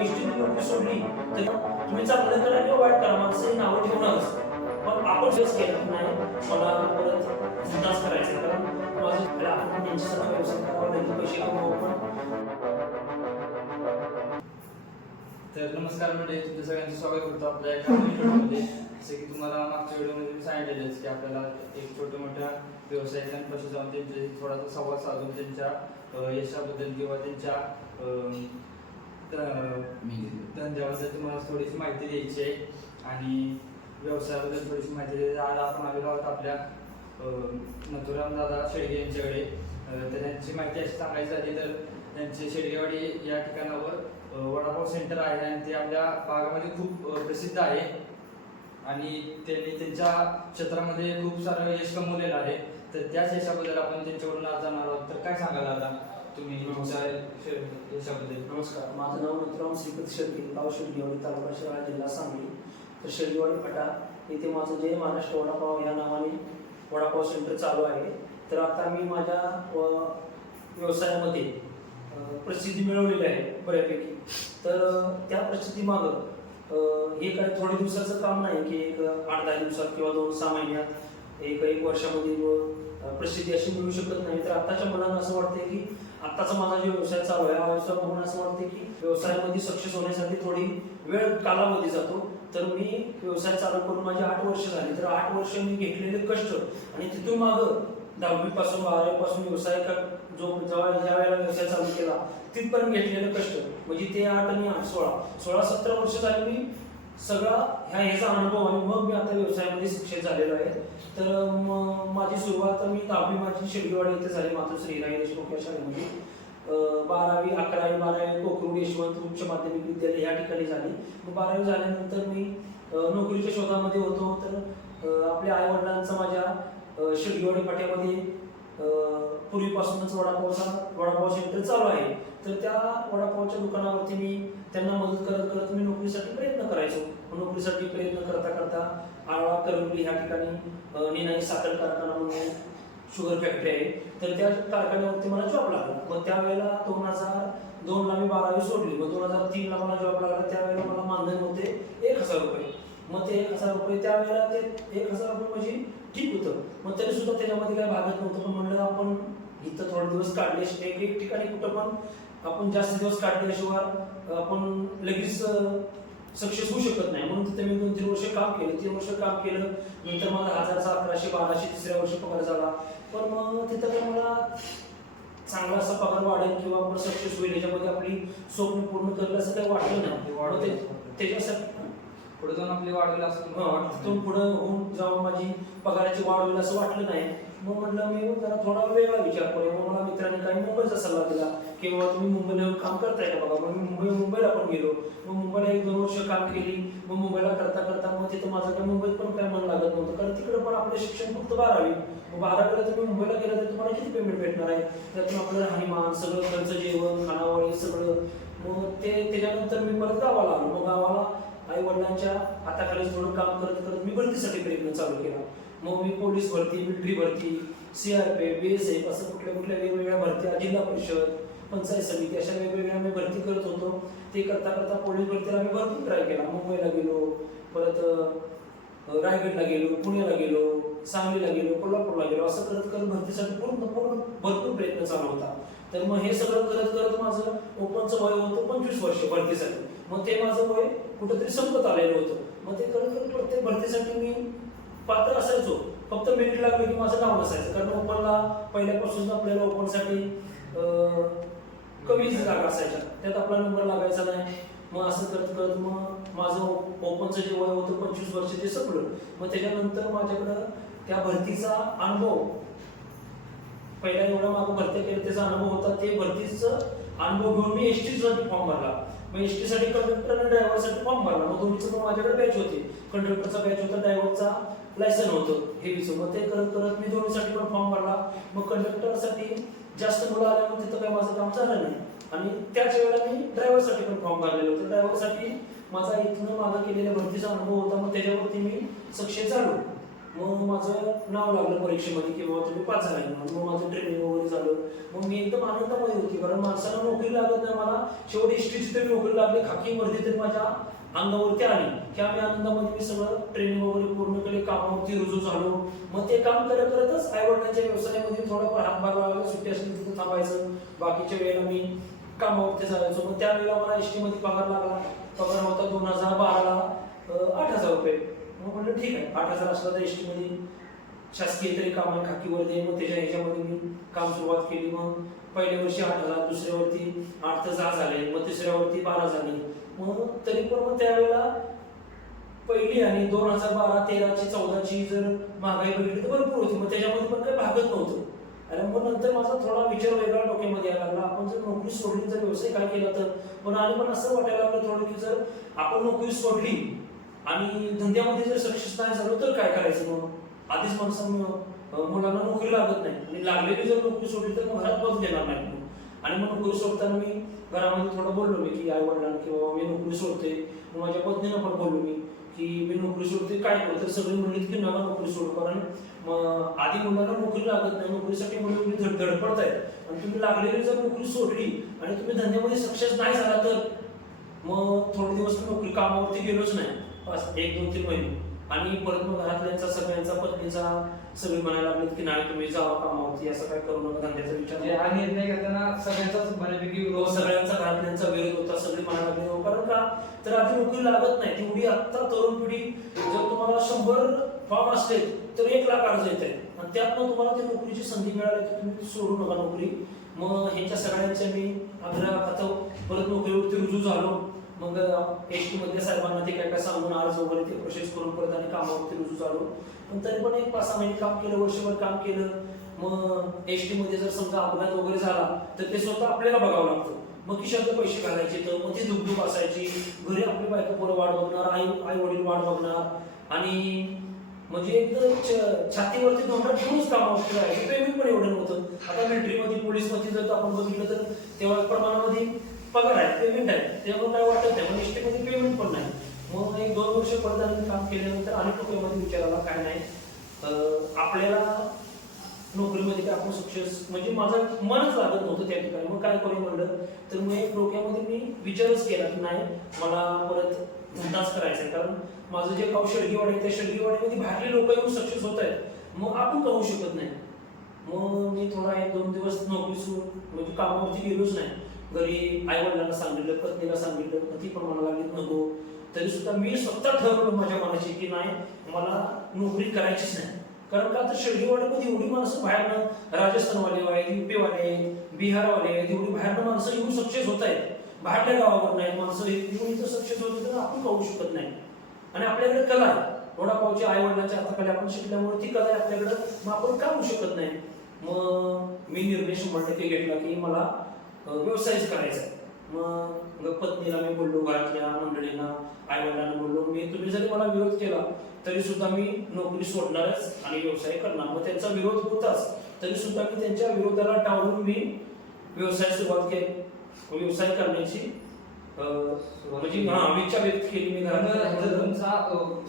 ST नोकरी सोडली तर तुम्ही चांगलं करा किंवा वाईट करा माणसं नावं ठेवणारच. पण आपण फेस केलं नाही मला परत बिझनेस करायचं कारण माझं आपण त्यांच्यासाठी व्यवसाय करावा नाही पैसे कमवावं तर नमस्कार मंडळी, तुमच्या सगळ्यांचं स्वागत करतो आपल्या एका व्हिडिओमध्ये. जसे की तुम्हाला मागच्या व्हिडिओमध्ये मी सांगितलेलंच की आपल्याला एक छोट्या मोठ्या व्यवसायिकांपाशी जाऊन त्यांचे थोडासा संवाद साधून त्यांच्या यशाबद्दल किंवा त्यांच्या धंद्याबद्दल तुम्हाला थोडीशी माहिती द्यायची आहे आणि व्यवसायाबद्दल थोडीशी माहिती द्यायची. आज आपण आलेलो आहोत आपल्या नथुराम दादा शेडगे यांच्याकडे. तर त्यांची माहिती अशी सांगायची झाली तर त्यांचे शेडगेवाडी या ठिकाणावर वडापाव सेंटर आहे आणि ते आपल्या भागामध्ये खूप प्रसिद्ध आहे आणि त्यांनी त्यांच्या क्षेत्रामध्ये खूप सारं यश कमवलेलं आहे. तर त्याच यशाबद्दल आपण त्यांच्याकडून आज जाणार आहोत. तर काय सांगाल आता तुम्ही व्यवसाय यशाबद्दल? नमस्कार, माझं नाव नथुराम श्रीपती शेडगे, गाव शेडगेवाडी, तालुका शिराळा, जिल्हा सांगली. तर शेडगेवाडी फाटा येथे माझं जे महाराष्ट्र वडापाव या नावाने वडापाव सेंटर चालू आहे. तर आता मी माझ्या व्यवसायामध्ये प्रसिद्धी मिळवलेली आहे बऱ्यापैकी. तर त्या प्रसिद्धीमागं हे काय थोडे दिवसाचं काम नाही की एक 8-10 दिवसात किंवा 2-6 महिन्यात एक वर्षामध्ये प्रसिद्धी अशी मिळू शकत नाही. तर आत्ताच्या मुलांना असं वाटतंय की आत्ताचा माझा जो व्यवसाय चालू आहे हा व्यवसाय बघून असं वाटतं की व्यवसायामध्ये सक्सेस होण्यासाठी थोडी वेळ कालावधी जातो. तर मी व्यवसाय चालू करून माझी 8 वर्ष झाली. तर 8 वर्ष मी घेतलेले कष्ट आणि तिथून मागं 10वी पासून 12वी पासून व्यवसाय जो ज्या वेळेला व्यवसाय चालू केला तिथपर्यंत घेतलेले कष्ट म्हणजे ते 8 आणि 8 16-17 वर्ष झाली मी सगळा ह्याचा अनुभव आणि मग मी आता व्यवसायामध्ये शिक्षित झालेलो आहे. तर माझी सुरुवात मी 10वी माझी शेडगेवाडी इथे झाली मातोश्री हिराई देशमुख या शाळेमध्ये. 12वी 11वी 12वी कोकरूड यशवंत उच्च माध्यमिक विद्यालय या ठिकाणी झाली. मग 12वी झाल्यानंतर मी नोकरीच्या शोधामध्ये होतो. तर आपल्या आई वडिलांचा माझ्या शेडगेवाडी फाट्यामध्ये पूर्वीपासूनच वडापाव सेंटर चालू आहे. तर त्या वडापावच्या दुकानावरती मी त्यांना मदत करत करत मी नोकरीसाठी प्रयत्न करायचो. नोकरीसाठी प्रयत्न करता करता आळवा करवली ह्या ठिकाणी निनाई साखर कारखाना म्हणून शुगर फॅक्टरी आहे. तर त्या कारखान्यावरती मला जॉब लागला. मग त्यावेळेला 2002ला मी 12वी सोडली. मग 2003ला मला जॉब लागला. त्यावेळेला मला मानधन होते 1000 रुपये. मग ते 1000 रुपये त्यावेळेला ते 1000 रुपये म्हणजे ठीक होतं. मग तरी सुद्धा त्याच्यामध्ये काय भागत नव्हतं. पण म्हणलं आपण इथं थोडे दिवस काढले एक ठिकाणी कुठं पण आपण जास्त दिवस काढल्याशिवाय आपण लगेच सक्सेस होऊ शकत नाही. म्हणून तिथे मी 2-3 वर्ष काम केलं. 3 वर्ष काम केलं. नंतर मला 1000चा 1100-1200 तिसऱ्या वर्षी पगार झाला. पण मग तिथं काय मला चांगला असा पगार वाढेल किंवा आपण सक्सेस होईल याच्यामध्ये आपली स्वप्न पूर्ण करेल असं काही वाटलं नाही. त्याच्यासाठी पुढे जाऊन आपली वाढवेल असं तिथून पुढे होऊन जाऊन माझी पगाराची वाढ होईल असं वाटलं नाही. मग म्हटलं मी जरा थोडा वेगळा विचार करूया. मग मला मित्रांनी काही मुंबईचा सल्ला दिला की बाबा तुम्ही मुंबईला येऊन काम करताय का बघा. मग मी मुंबईला पण गेलो. मग मुंबईला 1-2 वर्ष काम केली. मग मुंबईला करता करता मग तिथं माझं काय मुंबईत पण काय मन लागत नव्हतं कारण तिकडे पण आपलं शिक्षण फक्त 12वी. मग 12वीला तुम्ही मुंबईला गेलं तर तुम्हाला किती पेमेंट भेटणार आहे. त्यातून आपलं राहणीमान सगळं खर्च जेवण खानावळी सगळं. मग त्याच्यानंतर मी परत गावाला आलो. मग गावाला आई वडिलांच्या हाताखाली थोडं काम करत करत मी भरतीसाठी प्रयत्न चालू केला. मग मी पोलीस भरती, मिलिटरी भरती, CRPF, BSF असं कुठल्या वेगवेगळ्या भरत्या, जिल्हा परिषद, पंचायत समिती अशा वेगवेगळ्या मी भरती करत होतो. ते करता करता पोलीस भरतीला मी भरपूर ट्राय केला. मुंबईला गेलो, परत रायगडला गेलो, पुण्याला गेलो, सांगलीला गेलो, कोल्हापूरला गेलो. असं करत करत भरतीसाठी भरपूर प्रयत्न चालू होता. तर मग हे सगळं करत करत माझं ओपनचं वय होतं 25 वर्ष भरतीसाठी. मग ते माझं वय कुठंतरी संपत आलेलं होतं. मग ते करत करत प्रत्येक भरतीसाठी मी पात्र असायचो. फक्त मेरिट लागलं की माझं नाव नसायचं कारण ओपनला पहिल्यापासून आपल्याला ओपनसाठी कमी जागा असायच्या. त्यात आपला नंबर लागायचा नाही. मग असं करत करत मग माझं ओपनचं जे वय होतं 25 वर्ष ते संपलं. मग त्याच्यानंतर माझ्याकडं त्या भरतीचा अनुभव पहिल्या एवढ्या मागं भरत्या केल्या त्याचा अनुभव होता. ते भरतीचा अनुभव घेऊन मी ST साठी फॉर्म भरला. मग ST साठी कंडक्टर आणि ड्रायव्हरसाठी फॉर्म भरला. मग दोन्हीचं पण माझ्याकडे बॅच होते. कंडक्टरचा बॅच होता, ड्रायव्हरचा लायसन होतं हेवीचं. मग ते करत करत मी दोन्हीसाठी पण फॉर्म भरला. मग कंडक्टरसाठी जास्त मुलं आल्यामुळे तिथं काही माझं काम झालं नाही. आणि त्याच वेळेला मी ड्रायव्हरसाठी पण फॉर्म भरलेलं होतं. ड्रायव्हरसाठी माझा इथनं मागं केलेल्या भरतीचा अनुभव होता. मग त्याच्यावरती मी सक्सेस झालो. मग माझं नाव लागलं परीक्षेमध्ये की बाबा तुम्ही पास झाला म्हणून. मग माझं ट्रेनिंग वगैरे झालं. मग मी एकदम आनंदामध्ये होती, कारण माणसाला नोकरी लागत नाही. मला शेवटी हिस्ट्रीची तरी नोकरी लागली, खाकी वर्दी तरी माझ्या अंगावरती आली. त्या मी आनंदामध्ये मी सगळं ट्रेनिंग वगैरे पूर्ण केले, कामावरती रुजू झालो. मग ते काम करत करतच आई वडिलांच्या व्यवसायामध्ये थोडंफार हातभार लावायला, सुट्टी असली तिथे थांबायचं. बाकीच्या वेळेला मी कामावरती जायचो. मग त्यावेळेला मला एसटी मध्ये पगार लागला. पगार होता 2012ला 8,000 रुपये. मग म्हटलं ठीक आहे, 8,000 असला तर एसटी मध्ये शासकीय तरी काम आहे, खाकी वर्दी. मग त्याच्या ह्याच्यामध्ये मी काम सुरुवात केली. मग पहिल्या वर्षी 8,000, दुसऱ्यावरती 8 तर 10 झाले, मग तिसऱ्यावरती 12 झाले. मग तरी पण मग त्यावेळेला पहिली आणि 2012, 13ची 14ची जर महागाई बघितली तर भरपूर होती. मग त्याच्यामध्ये पण काही भागत नव्हतं. आणि मग नंतर माझा थोडा विचार वेगळा डोक्यामध्ये यायला लागला, आपण जर नोकरी सोडली तर व्यवसाय काय केला तर. पण असं वाटायला लागलं थोडं की जर आपण नोकरी सोडली आणि धंद्यामध्ये जर सक्सेस नाही झालो तर काय करायचं. मग आधीच मुलांना नोकरी लागत नाही आणि लागलेली जर नोकरी सोडली तर मग घरात बस देणार नाही. आणि मग नोकरी सोडताना मी घरामध्ये थोडं बोललो मी की आई वडिलांना की बाबा मी नोकरी सोडते. मग माझ्या पत्नीनं पण बोललो मी की मी नोकरी सोडते, काय करू. तर सगळे म्हणले की नका नोकरी सोडू, कारण आधी मुलांना नोकरी लागत नाही, नोकरीसाठी मुलं धडपडत आहेत. आणि तुम्ही लागलेली जर नोकरी सोडली आणि तुम्ही धंद्यामध्ये सक्सेस नाही झाला तर मग थोडे दिवस नोकरी कामावरती गेलोच नाही, बस 1, 2, 3 महिने. आणि परत मग घरातल्यांचा, सगळ्यांचा, पत्नीचा सगळे म्हणायला लागले की नाही तुम्ही जावा कामावरती, असं काय करू नका, धंद्याचा विचार. हा निर्णय घेताना सगळ्यांचाच बऱ्यापैकी सगळ्यांचा घरातल्यांचा विरोध होता. सगळे म्हणायला लागले, कारण का तर आधी नोकरी लागत नाही. तेवढी आता तरुण पिढी, जर तुम्हाला 100 फॉर्म असले तर 1 लाख अर्ज येत आहेत आणि त्यातनं तुम्हाला ती नोकरीची संधी मिळाली तर तुम्ही सोडू नका नोकरी. मग ह्यांच्या सगळ्यांच्या मी आग्रहाखातर परत नोकरीवरती रुजू झालो. मग एसटी मधल्या साहेबांना ते काय काय सांगून अर्ज वगैरे ते प्रोसेस करून परत आणि कामावरती रुजू झालो. पण तरी पण 1-5-6 महिने काम केलं, वर्षभर काम केलं. मग एसटी मध्ये जर समजा अपघात वगैरे झाला तर ते स्वतः आपल्याला बघावं लागतं. मग खिशातले पैसे घालायचे, तर मग ती धुकधुक असायची. घरी आपली बायको पोरं वाट बघणार, आई वडील वाट बघणार आणि म्हणजे एकदम छातीवरती धोंडा ठेवूनच कामावरती राहायचं. पेमेंट पण एवढं नव्हतं. आता मिलिटरीमध्ये, पोलीसमध्ये जर आपण बघितलं तर तेव्हा प्रमाणामध्ये पगार आहे, पेमेंट आहे, त्यामुळे काय वाटत नाही. पण एसटीमध्ये पेमेंट पण नाही. मग 1-2 वर्ष परत काम केल्यानंतर आणि डोक्यामध्ये विचारायला काय नाही, आपल्याला नोकरीमध्ये काय आपण सक्सेस, म्हणजे माझं मनच लागत नव्हतं त्या ठिकाणी. मग काय करू म्हणलं तर मग एक डोक्यामध्ये मी विचारच केला की नाही मला परत धंदाच करायचा आहे. कारण माझं जे गाव शेळगेवाडी आहे, त्या शेळगेवाडीमध्ये बाहेरले लोक येऊन सक्सेस होत आहेत, मग आपण करू शकत नाही. मग मी थोडा 1-2 दिवस नोकरी म्हणजे कामावरती गेलोच नाही. घरी आई वडिलांना सांगितलं, पत्नीला सांगितलं, ती पण म्हणायला लागली नको. तरी सुद्धा मी स्वतः ठरवलं माझ्या मनाची की नाही मला नोकरी करायचीच नाही. कारण का तर शेळगेवाडीमध्ये एवढी माणसं बाहेरनं राजस्थानवाले आहेत, युपीवाले आहेत, बिहारवाले आहेत, एवढी बाहेरनं माणसं येऊन सक्सेस होत आहेत. बाहेरल्या गावावर नाहीत माणसं येऊन इथं सक्सेस होते, तर आपण करू शकत नाही. आणि आपल्याकडे कला आहे, वडापावची आई वडिलांच्या हाताखाली आपण शिकल्यामुळे ती कला आहे आपल्याकडं, मग आपण का होऊ शकत नाही. मग मी निर्णय 100% घेतला की मला व्यवसायच करायचा आहे. मग पत्नीला मी बोललो, घरातल्या मंडळींना, आई वडिलांना बोललो, तुम्ही जरी मला विरोध केला तरी सुद्धा मी नोकरी सोडणारच आणि व्यवसाय करणार. मग त्यांचा विरोध होताच, तरी सुद्धा मी त्यांच्या विरोधाला टाळून मी व्यवसाय सुरुवात केली, व्यवसाय करण्याची म्हणजे इच्छा व्यक्त केली मी. तुमचा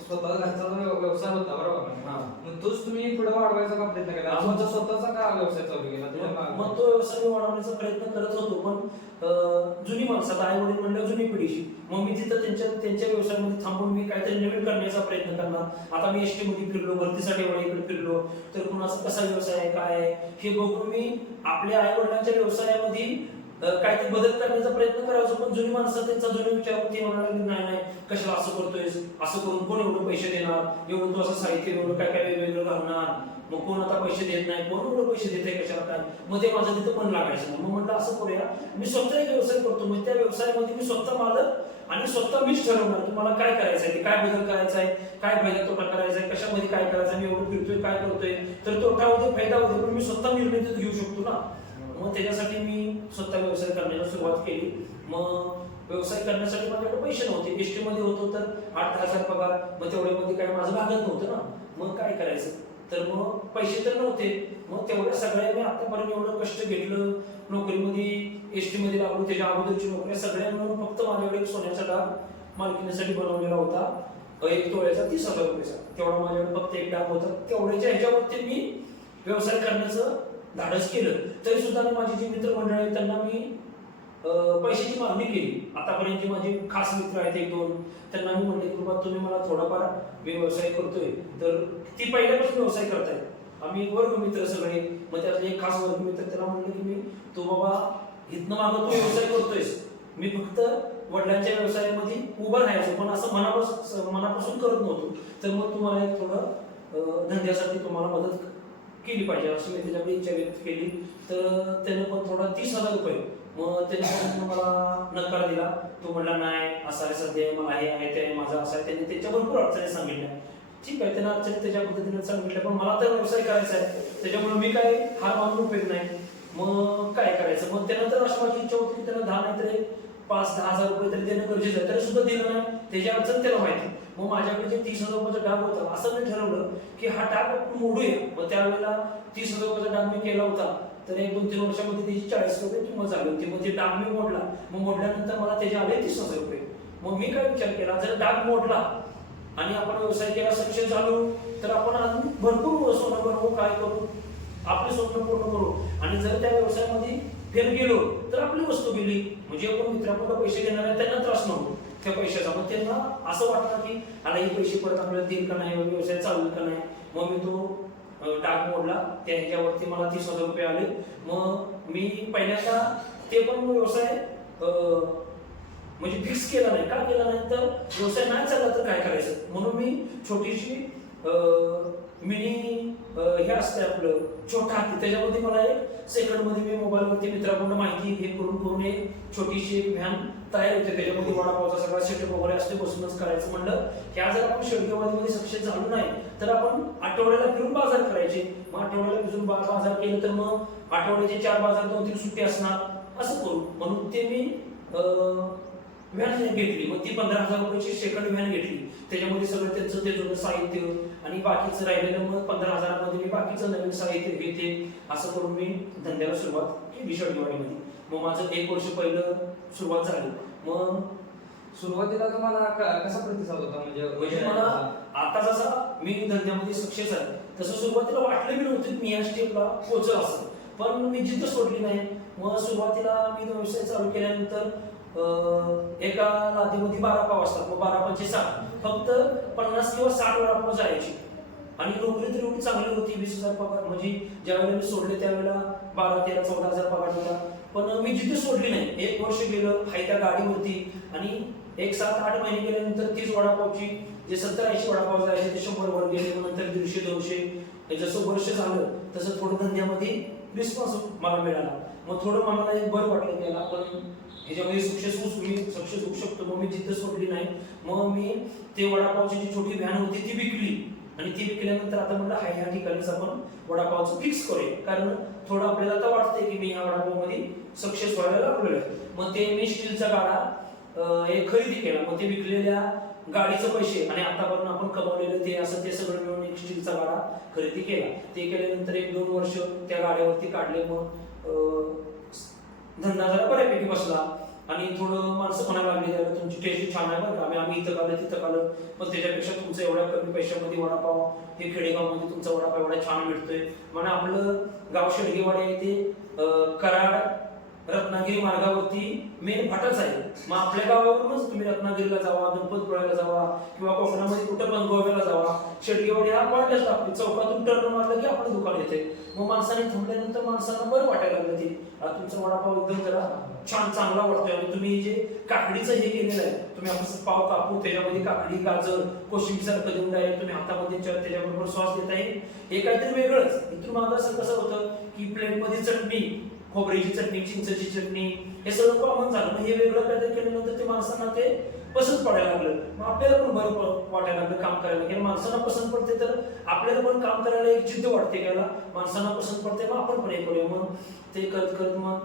स्वतः घरचा व्यवसाय होता बरोबर, मग तोच तुम्ही पुढे वाढवायचा का प्रयत्न केला, तुमचा स्वतःचा का व्यवसाय चालू केला. मग तो व्यवसाय मी वाढवण्याचा प्रयत्न करत होतो, पण जुनी माणसं, आई वडील म्हणलं जुनी पिढीची. मग मी तिथं त्यांच्या व्यवसायामध्ये थांबून मी काहीतरी नवीन करण्याचा प्रयत्न करणार. आता मी एसटी मध्ये फिरलो, भरतीसाठी इकडे फिरलो, तर कुणाचा कसा व्यवसाय आहे, काय आहे हे बघून मी आपल्या आई वडिलांच्या व्यवसायामध्ये काहीतरी बदल करण्याचा प्रयत्न करायचो. पण जुनी माणसं त्यांचा जुने विचार ते म्हणाले नाही कशाला असं करतोय, असं करून कोण एवढं पैसे देणार, एवढं तू असं साहित्य एवढं काय काय वेगवेगळं घालणार, मग कोण आता पैसे देत नाही, कोण एवढं पैसे देते कशाला काय. मग ते माझं तिथं पण लागायचं नाही. मग म्हटलं असं करूया, मी स्वतः एक व्यवसाय करतो, मग त्या व्यवसायामध्ये मी स्वतः मालक आणि स्वतः मीच ठरवणार तुम्हाला काय करायचं आहे, काय बदल करायचा आहे, काय फायदा तोटा करायचा आहे, कशामध्ये काय करायचं आहे, मी एवढं फिरतोय काय करतोय, तर तोटा होते फायदा होते, पण मी स्वतः निर्णय घेऊ शकतो ना. मग त्याच्यासाठी मी स्वतः व्यवसाय करण्याला सुरुवात केली. मग व्यवसाय करण्यासाठी माझ्याकडे पैसे नव्हते, एसटी मध्ये होतो तर 8,000 पगार, मग तेवढ्यामध्ये काय माझं भागत नव्हतं ना. मग काय करायचं, तर मग पैसे तर नव्हते. मग तेवढ्या सगळ्या मी आतापर्यंत एवढं कष्ट घेतलं, नोकरीमध्ये एसटी मध्ये लागलो, त्याच्या अगोदरची नोकऱ्या सगळ्या मिळून फक्त माझ्याकडे एक सोन्याचा डाग मालकीण्यासाठी बनवलेला होता. एक तोळ्याचा 30,000 रुपयाचा, तेवढा माझ्याकडे फक्त एक डाग होता. तेवढ्याच्या ह्याच्यावरती मी व्यवसाय करण्याचं धाडस केलं. तरी सुद्धा माझी जी मित्रमंडळ आहेत त्यांना मी पैशाची मागणी केली. आतापर्यंत माझे खास मित्र आहेत एक दोन, त्यांना मी म्हणले की बाबा तुम्ही मला थोडाफार मी व्यवसाय करतोय, तर ती पहिल्यापासून व्यवसाय करताय. आम्ही वर्ग मित्र सगळे, मग त्यातले एक खास वर्ग मित्र त्याला म्हणलं की मी तू बाबा इथनं मागं तू व्यवसाय करतोयस, मी फक्त वडिलांच्या व्यवसायामध्ये उभं राहायचो, पण असं मनापासून करत नव्हतो. तर मग तुम्हाला एक थोडं धंद्यासाठी तुम्हाला मदत केली पाहिजे अशी मी त्याच्याकडे इच्छा व्यक्त केली. तर त्यानं पण थोडा 30,000 रुपये, मग त्याने मला नकार दिला. तो म्हणला नाही असं आहे सध्या, मला हे आहे ते आहे, माझं असं आहे. त्याने त्याच्या भरपूर अडचणी सांगितल्या. ठीक आहे, त्यांना अडचणी त्याच्या पद्धतीने सांगितलं, पण मला तर व्यवसाय करायचा आहे, त्याच्यामुळे मी काय हार मानून उपयोग नाही. मग काय करायचं, मग त्यानंतर अशी माझी इच्छा होती की त्याला 10 नाही तरी 5-10 हजार रुपये तरी देणं गरजेचं आहे. तरी सुद्धा दिलं नाही, त्याची अडचण त्याला माहिती. मग माझ्याकडे जे 30,000 रुपयाचा डाग होता, असं मी ठरवलं की हा डाग आपण मोडूया. मग त्यावेळेला 30,000 रुपयाचा डाग मी केला होता, तर 1-2-3 वर्षामध्ये त्याची 40 रुपये किंमत झाली होती. मग ते डाग मी मोडला. मग मोडल्यानंतर मला त्याचे आले 30,000 रुपये. मग मी काय विचार केला, जर डाग मोडला आणि आपण व्यवसाय केला, सक्सेस झालो, तर आपण अजून भरपूर सोनं बनवू, काय करू, आपले स्वप्न पूर्ण करू. आणि जर त्या व्यवसायामध्ये फेल गेलो तर आपली वस्तू गेली, म्हणजे आपण मित्राकडे पैसे घेणार आहे त्यांना त्रास नको त्या पैशाचा. मग त्यांना असं वाटतं की आता हे पैसे परत आपल्याला देईल का नाही, व्यवसाय चालू का नाही. मग मी तो डाग मोडला, त्या ह्याच्यावरती मला 30,000 रुपये आले. मग मी पहिल्यांदा ते पण व्यवसाय म्हणजे फिक्स केला नाही. का केला नाही, तर व्यवसाय नाही चालला तर काय करायचं, म्हणून मी छोटीशी मिनी हे असते आपलं छोटा हाती, त्याच्यामध्ये मला एक सेकंडमध्ये मी मोबाईलवरती मित्राकडून माहिती हे करून एक छोटीशी एक व्हॅन तयार होते. त्याच्यामध्ये वडापावचा सगळा सेटअप वगैरे असते, बसूनच करायचं. म्हणलं ह्या जर आपण शेडगेवाडीमध्ये सक्सेस झालो नाही तर आपण आठवड्याला फिरून बाजार करायचे. मग आठवड्याला फिरून बाजार केलं तर मग आठवड्याचे 4 बाजार 2-3 सुट्टी असणार, असं करू. म्हणून ते मी व्हॅन घेतली. मग ती 15,000 रुपयाची सेकंड व्हॅन घेतली. त्याच्यामध्ये सगळं त्यांचं ते जुनं साहित्य आणि बाकीचं राहिलेलं मग 15,000मध्ये मी बाकीचं नवीन साहित्य घेते. असं करून मी धंद्याला सुरुवात केली शेडगेवाडीमध्ये. मग माझं 1 वर्ष पहिलं सुरुवात झाली. मग सुरुवातीला तुम्हाला कसा प्रतिसाद होता, म्हणजे मला आता जसा मी धंद्यामध्ये सक्सेस आहे तसं सुरुवातीला वाटलं बी नव्हतं की मी या स्टेपला पोहोचल असं, पण मी जिद्द सोडली नाही. मग सुरुवातीला मी व्यवसाय चालू केल्यानंतर एका लादीमध्ये 12 पाव असतात, मग 12-5-60 फक्त 50 किंवा 60 वडापाव जायची. आणि नोकरी तर एवढी चांगली होती, 20,000 पगार. म्हणजे ज्यावेळेला मी सोडले त्यावेळेला 12-13-14,000 पगार होता. पण मी जिद्द सोडली नाही. 1 वर्ष गेलं हाय त्या गाडीवरती, आणि 7-8 महिने गेल्यानंतर 30 वडापावची जे 70-80 वडापाव जायचे ते 100 वर गेले. मग नंतर 150-200. जसं वर्ष झालं तसं थोडं धंद्यामध्ये रिस्पॉन्स मला मिळाला. मग थोडं मला एक बरं वाटलं की आपण ह्याच्यामध्ये सक्सेस होऊ शकतो. मग मी जिद्द सोडली नाही. मग मी ते वडापावची जी छोटी व्हॅन होती ती विकली. आणि ती विकल्यानंतर आता म्हणलं ह्या ठिकाणीच आपण वडापावचं फिक्स करूया, कारण थोडं आपल्याला आता वाटतंय की मी ह्या वडापावमध्ये सक्सेस व्हायला लागलेलो आहे. मग ते मी स्टीलचा गाडा एक खरेदी केला. मग ते विकलेल्या गाडीचे पैसे आणि आतापर्यंत आपण कमवलेलं ते असं ते सगळं मिळून एक स्टीलचा गाडा खरेदी केला. ते केल्यानंतर 1-2 वर्ष त्या गाड्यावरती काढले. मग धंदा जरा बऱ्यापैकी बसला आणि थोडं माणसं म्हणायला लागली त्याला तुमची टेस्ट छान आहे बरं का, आम्ही इथं काढलं तिथं काढलं, पण त्याच्यापेक्षा तुमचं एवढ्या कमी पैशामध्ये वडापाव हे खेडेगावमध्ये तुमचा वडापाव एवढा छान मिळतोय. म्हणून आपलं गाव शेडगेवाडी आहे ते कराड रत्नागिरी मार्गावरती मेन फाटाच आहे. मग आपल्या गावावरूनच तुम्ही रत्नागिरीला जावा, गणपतपुळ्याला जावा किंवा कोकणामध्ये कुठं पण गोव्याला जावा, शेडगेवाडी हा पॉइंटच लागतो. चौकातून टर्न मारलं की आपलं दुकान येते. मग माणसाने थांबल्यानंतर माणसांना बरं वाटायला लागलं की तुमचा वडापाव एकदम जरा छान चांगला वाटतोय. आणि तुम्ही जे काकडीचं हे केलेलं आहे, तुम्ही आपण पाव कापू त्याच्यामध्ये काकडी गाजर कोशिंबीर सारखं देऊन डायरेक्ट तुम्ही हातामध्ये त्याच्याबरोबर सॉस देता येईल, हे काहीतरी वेगळंच. इथून मागं असं कसं होतं की प्लेटमध्ये चटणी, खोबऱ्याची चटणी, चिंचेची चटणी, हे सगळं कॉमन झालं. मग हे वेगळं काहीतरी केल्यानंतर ते माणसांना ते पसंत पडायला लागलं. मग आपल्याला पण बरं वाटायला लागलं काम करायला, की माणसांना पसंत पडते तर आपल्याला पण काम करायला एक जिद्द वाटते, की माणसांना पसंत पडते मग आपण पण हे करूया. मग ते करत करत मग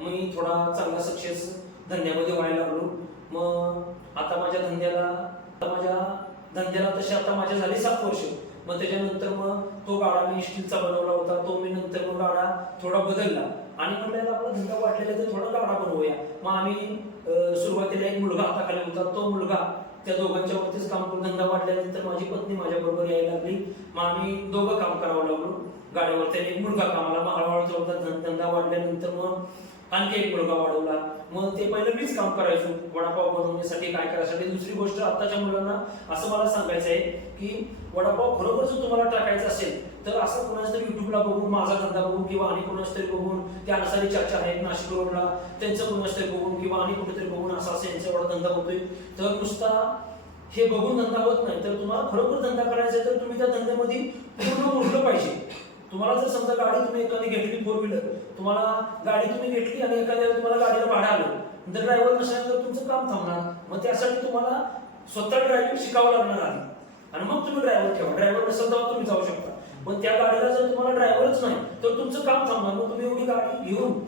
मी थोडा चांगला सक्सेस धंद्यामध्ये व्हायला लागलो. मग आता माझ्या धंद्याला तसे आता माझ्या झाले 7 वर्ष. मग त्याच्यानंतर मग तो गाडा मी स्टीलचा बनवला होता, तो मी नंतर मग गाडा थोडा बदलला आणि म्हटलं आपला धंदा वाढलेला तर थोडा गाडा बनवूया. मग आम्ही सुरुवातीला एक मुलगा हाताखाली होता, तो मुलगा त्या दोघांच्या वरतीच काम करून धंदा वाढल्यानंतर माझी पत्नी माझ्या बरोबर यायला लागली. मग आम्ही दोघं काम करावं लागलो गाडीवर. त्याने एक मुलगा कामाला, मग हळूहळू धंदा वाढल्यानंतर मग आणखी एक मुलगा वाढवला. मग ते पहिलं मीच काम करायचो वडापाव बनवण्यासाठी, काय करायसाठी. दुसरी गोष्ट आत्ताच्या मुलांना असं मला सांगायचं आहे की वडापाव खरोखर जर तुम्हाला टाकायचा असेल तर असं कोणाच तरी युट्यूबला बघून, माझा धंदा बघून किंवा आणि कोणाच तरी बघून, त्या अनुसारी चर्चा आहेत नाशिक रोडला त्यांचं कोणाच तरी बघून किंवा आणि कुठेतरी बघून असं असं यांचा एवढा धंदा होतोय, तर नुसता हे बघून धंदा होत नाही. तर तुम्हाला खरोखर धंदा करायचा आहे तर तुम्ही त्या धंद्यामध्ये पूर्ण उरलं पाहिजे. तुम्हाला जर समजा गाडी तुम्ही एखादी घेतली 4 व्हीलर, तुम्हाला गाडी तुम्ही घेतली आणि एखाद्या तुम्हाला गाडीला भाडं आलं, तर ड्रायव्हर नसेल तर तुमचं काम थांबणार. मग त्यासाठी तुम्हाला स्वतः ड्रायव्हिंग शिकावं लागणार आधी आणि मग तुम्ही ड्रायव्हर ठेवा. ड्रायव्हर नसेल तर तुम्ही जाऊ शकता. पण त्या गाडीला जर तुम्हाला ड्रायव्हरच नाही तर तुमचं काम थांबणार. मग तुम्ही एवढी गाडी घेऊन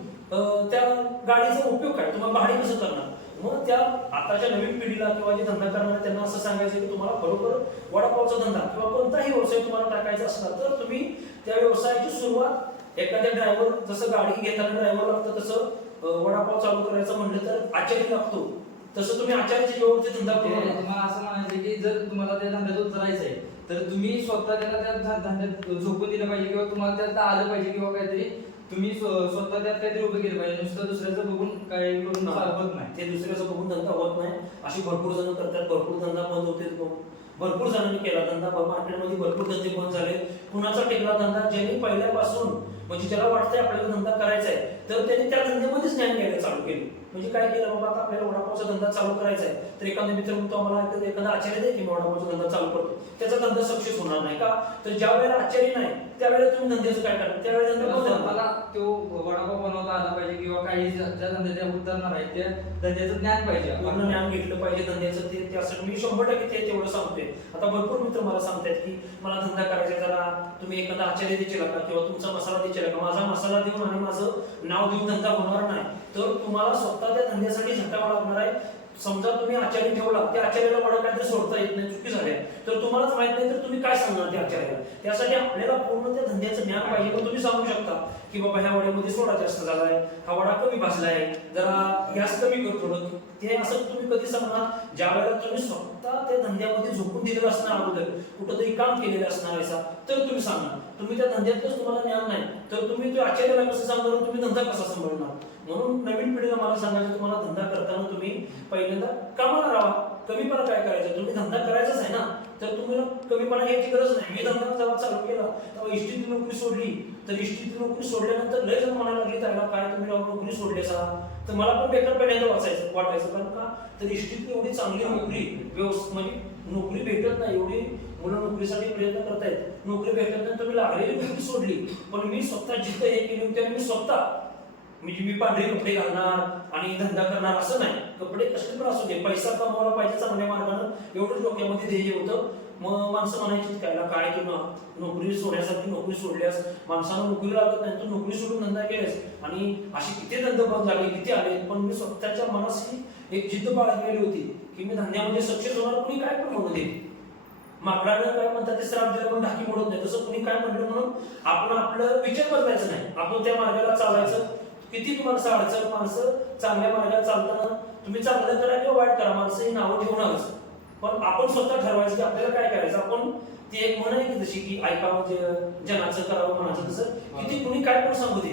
त्या गाडीचा उपयोग काय, तुम्हाला भाडे कसं करणार. मग त्या आताच्या नवीन पिढीला किंवा जे धंदा करणार त्यांना असं सांगायचं की तुम्हाला खरोखर वडापावचा धंदा किंवा कोणताही व्यवसाय तुम्हाला टाकायचा असला तर तुम्ही त्या व्यवसायाची सुरुवात एखाद्या ड्रायव्हर, जसं गाडी घेताना ड्रायव्हर लागतं तसं वडापाव चालू करायचं म्हणलं तर आचारी लागतो, तसं तुम्ही आचार्याची व्यवस्थित धंदा करू. तुम्हाला असं म्हणायचं की जर तुम्हाला त्या धंद्यात उतरायचं आहे तर तुम्ही स्वतः त्याला त्या धंद्यात झोपून दिलं पाहिजे किंवा तुम्हाला त्यात आलं पाहिजे किंवा काहीतरी तुम्ही स्वतः त्यात काहीतरी उभं केलं पाहिजे. नुसतं दुसऱ्याचं बघून काही करून होत नाही. ते दुसऱ्याचं बघून धंदा होत नाही. अशी भरपूर जण करतात, भरपूर धंदा बंद होते. भरपूर जणांनी केला धंदा, मार्केटमध्ये भरपूर धंदे बंद झाले. कुणाचा टिकला धंदा, ज्यांनी पहिल्यापासून म्हणजे ज्याला वाटतंय आपल्याला धंदा करायचा आहे तर त्यांनी त्या धंद्यामध्येच ज्ञान घ्यायला चालू केलं. म्हणजे काय केलं बाबा, आता आपल्याला वडापावचा धंदा चालू करायचा आहे तर एखादा मित्र म्हणतो आम्हाला एखादा आचार्य दे की वडापावचा धंदा चालू करतो, त्याचा धंदा सक्सेस होणार नाही का. तर ज्या वेळेला आचार्य नाही त्यावेळेला तुम्ही धंद्याचं काय करणार, त्यावेळेला धंदा बंद होणार. मला तो वडापाव बनवता आला पाहिजे किंवा काही ज्या धंद्यात उतरणार आहे त्या धंद्याचं ज्ञान पाहिजे, पूर्ण ज्ञान घेतलं पाहिजे धंद्याचं. ते त्यासाठी मी 100% ते तेवढं सांगतोय. आता भरपूर मित्र मला सांगतात की मला धंदा करायचा, जरा तुम्ही एखादा आचार्य देशील का किंवा तुमचा मसाला देशील का. माझा मसाला देऊन आणि माझं नाव देऊन धंदा होणार नाही. तर तुम्हाला स्वतः त्या धंद्यासाठी झटावं लागणार आहे. समजा तुम्ही आचार्य ठेवला, त्या आचार्याला वडा काहीतरी सोडता येत नाही, चुकी झाल्या तर तुम्हालाच माहित नाही तर तुम्ही काय सांगणार त्या आचार्याला. त्यासाठी आपल्याला पूर्ण त्या धंद्याचं ज्ञान पाहिजे. पण तुम्ही सांगू शकता की बाबा ह्या वड्यामध्ये सोडा जास्त झालाय, हा वडा कमी भाजलाय, जरा गॅस कमी करतो. ते असं तुम्ही कधी सांगणार ज्या वेळेला तुम्ही स्वतः त्या धंद्यामध्ये झोपून दिलेलं असणार, अगोदर कुठंतरी काम केलेलं असणार असा, तर तुम्ही सांगणार. तुम्ही त्या धंद्यातच तुम्हाला ज्ञान नाही तर तुम्ही त्या आचार्याला कसं सांगणार, तुम्ही धंदा कसा सांभाळणार. म्हणून नवीन पिढीला मला सांगायचं, तुम्हाला धंदा करताना तुम्ही पहिल्यांदा कामाला राहा. कमीपणा काय करायचं, तुम्ही धंदा करायचाच आहे ना तर तुम्हाला कमीपणा घ्यायची गरज नाही. मी धंदा जेव्हा चालू केला तेव्हा इष्टीतली नोकरी सोडली, तर इष्टीतली नोकरी सोडल्यानंतर लय जण म्हणायला लागले त्याला काय तुम्ही नोकरी सोडल्याचा. तर मला पण बेकार पहिल्यांदा वाटायचं कारण का, तर इष्टीतली एवढी चांगली नोकरी म्हणजे नोकरी भेटत नाही, एवढी मुलं नोकरीसाठी प्रयत्न करतायत, नोकरी भेटत नाही, तुम्ही लागलेली नोकरी सोडली. पण मी स्वतः जिद्द हे केली होती आणि मी स्वतः म्हणजे मी पांढरे कपडे घालणार आणि धंदा करणार असं नाही. कपडे कसले पण असू दे, पैसा कमवायला पाहिजे चांगल्या मार्गानं, एवढंच डोक्यामध्ये ध्येय होतं. मग माणसं म्हणायची काय तू नोकरी सोडण्यासाठी नोकरी सोडल्यास, माणसाला नोकरी लागत नाही, तू नोकरी सोडून धंदा केल्यास. आणि अशी किती धंदे बंद झाले, किती आले, पण मी स्वतःच्या मनाशी एक जिद्द बाळगलेली होती की मी धंद्यामध्ये सक्सेस होणार. कुणी काय पण म्हणू दे, माकडानं काय म्हणतात ते श्राप दिला पण ढाकी मोडत नाही, तसं कुणी काय म्हटलं म्हणून आपण आपलं विचार बदलायचं नाही, आपण त्या मार्गाला चालायचं. किती तुम्हाला अडचण, माणसं चांगल्या मार्गाला चालताना तुम्ही चांगलं करा किंवा वाईट करा, माणसं ही नावं ठेवणारच. पण आपण स्वतः ठरवायचं की आपल्याला काय करायचं. आपण ती एक म्हण आहे की जशी की ऐकावं जनाचं करावं म्हणायचं, तसं किती कुणी काय पण सांगू दे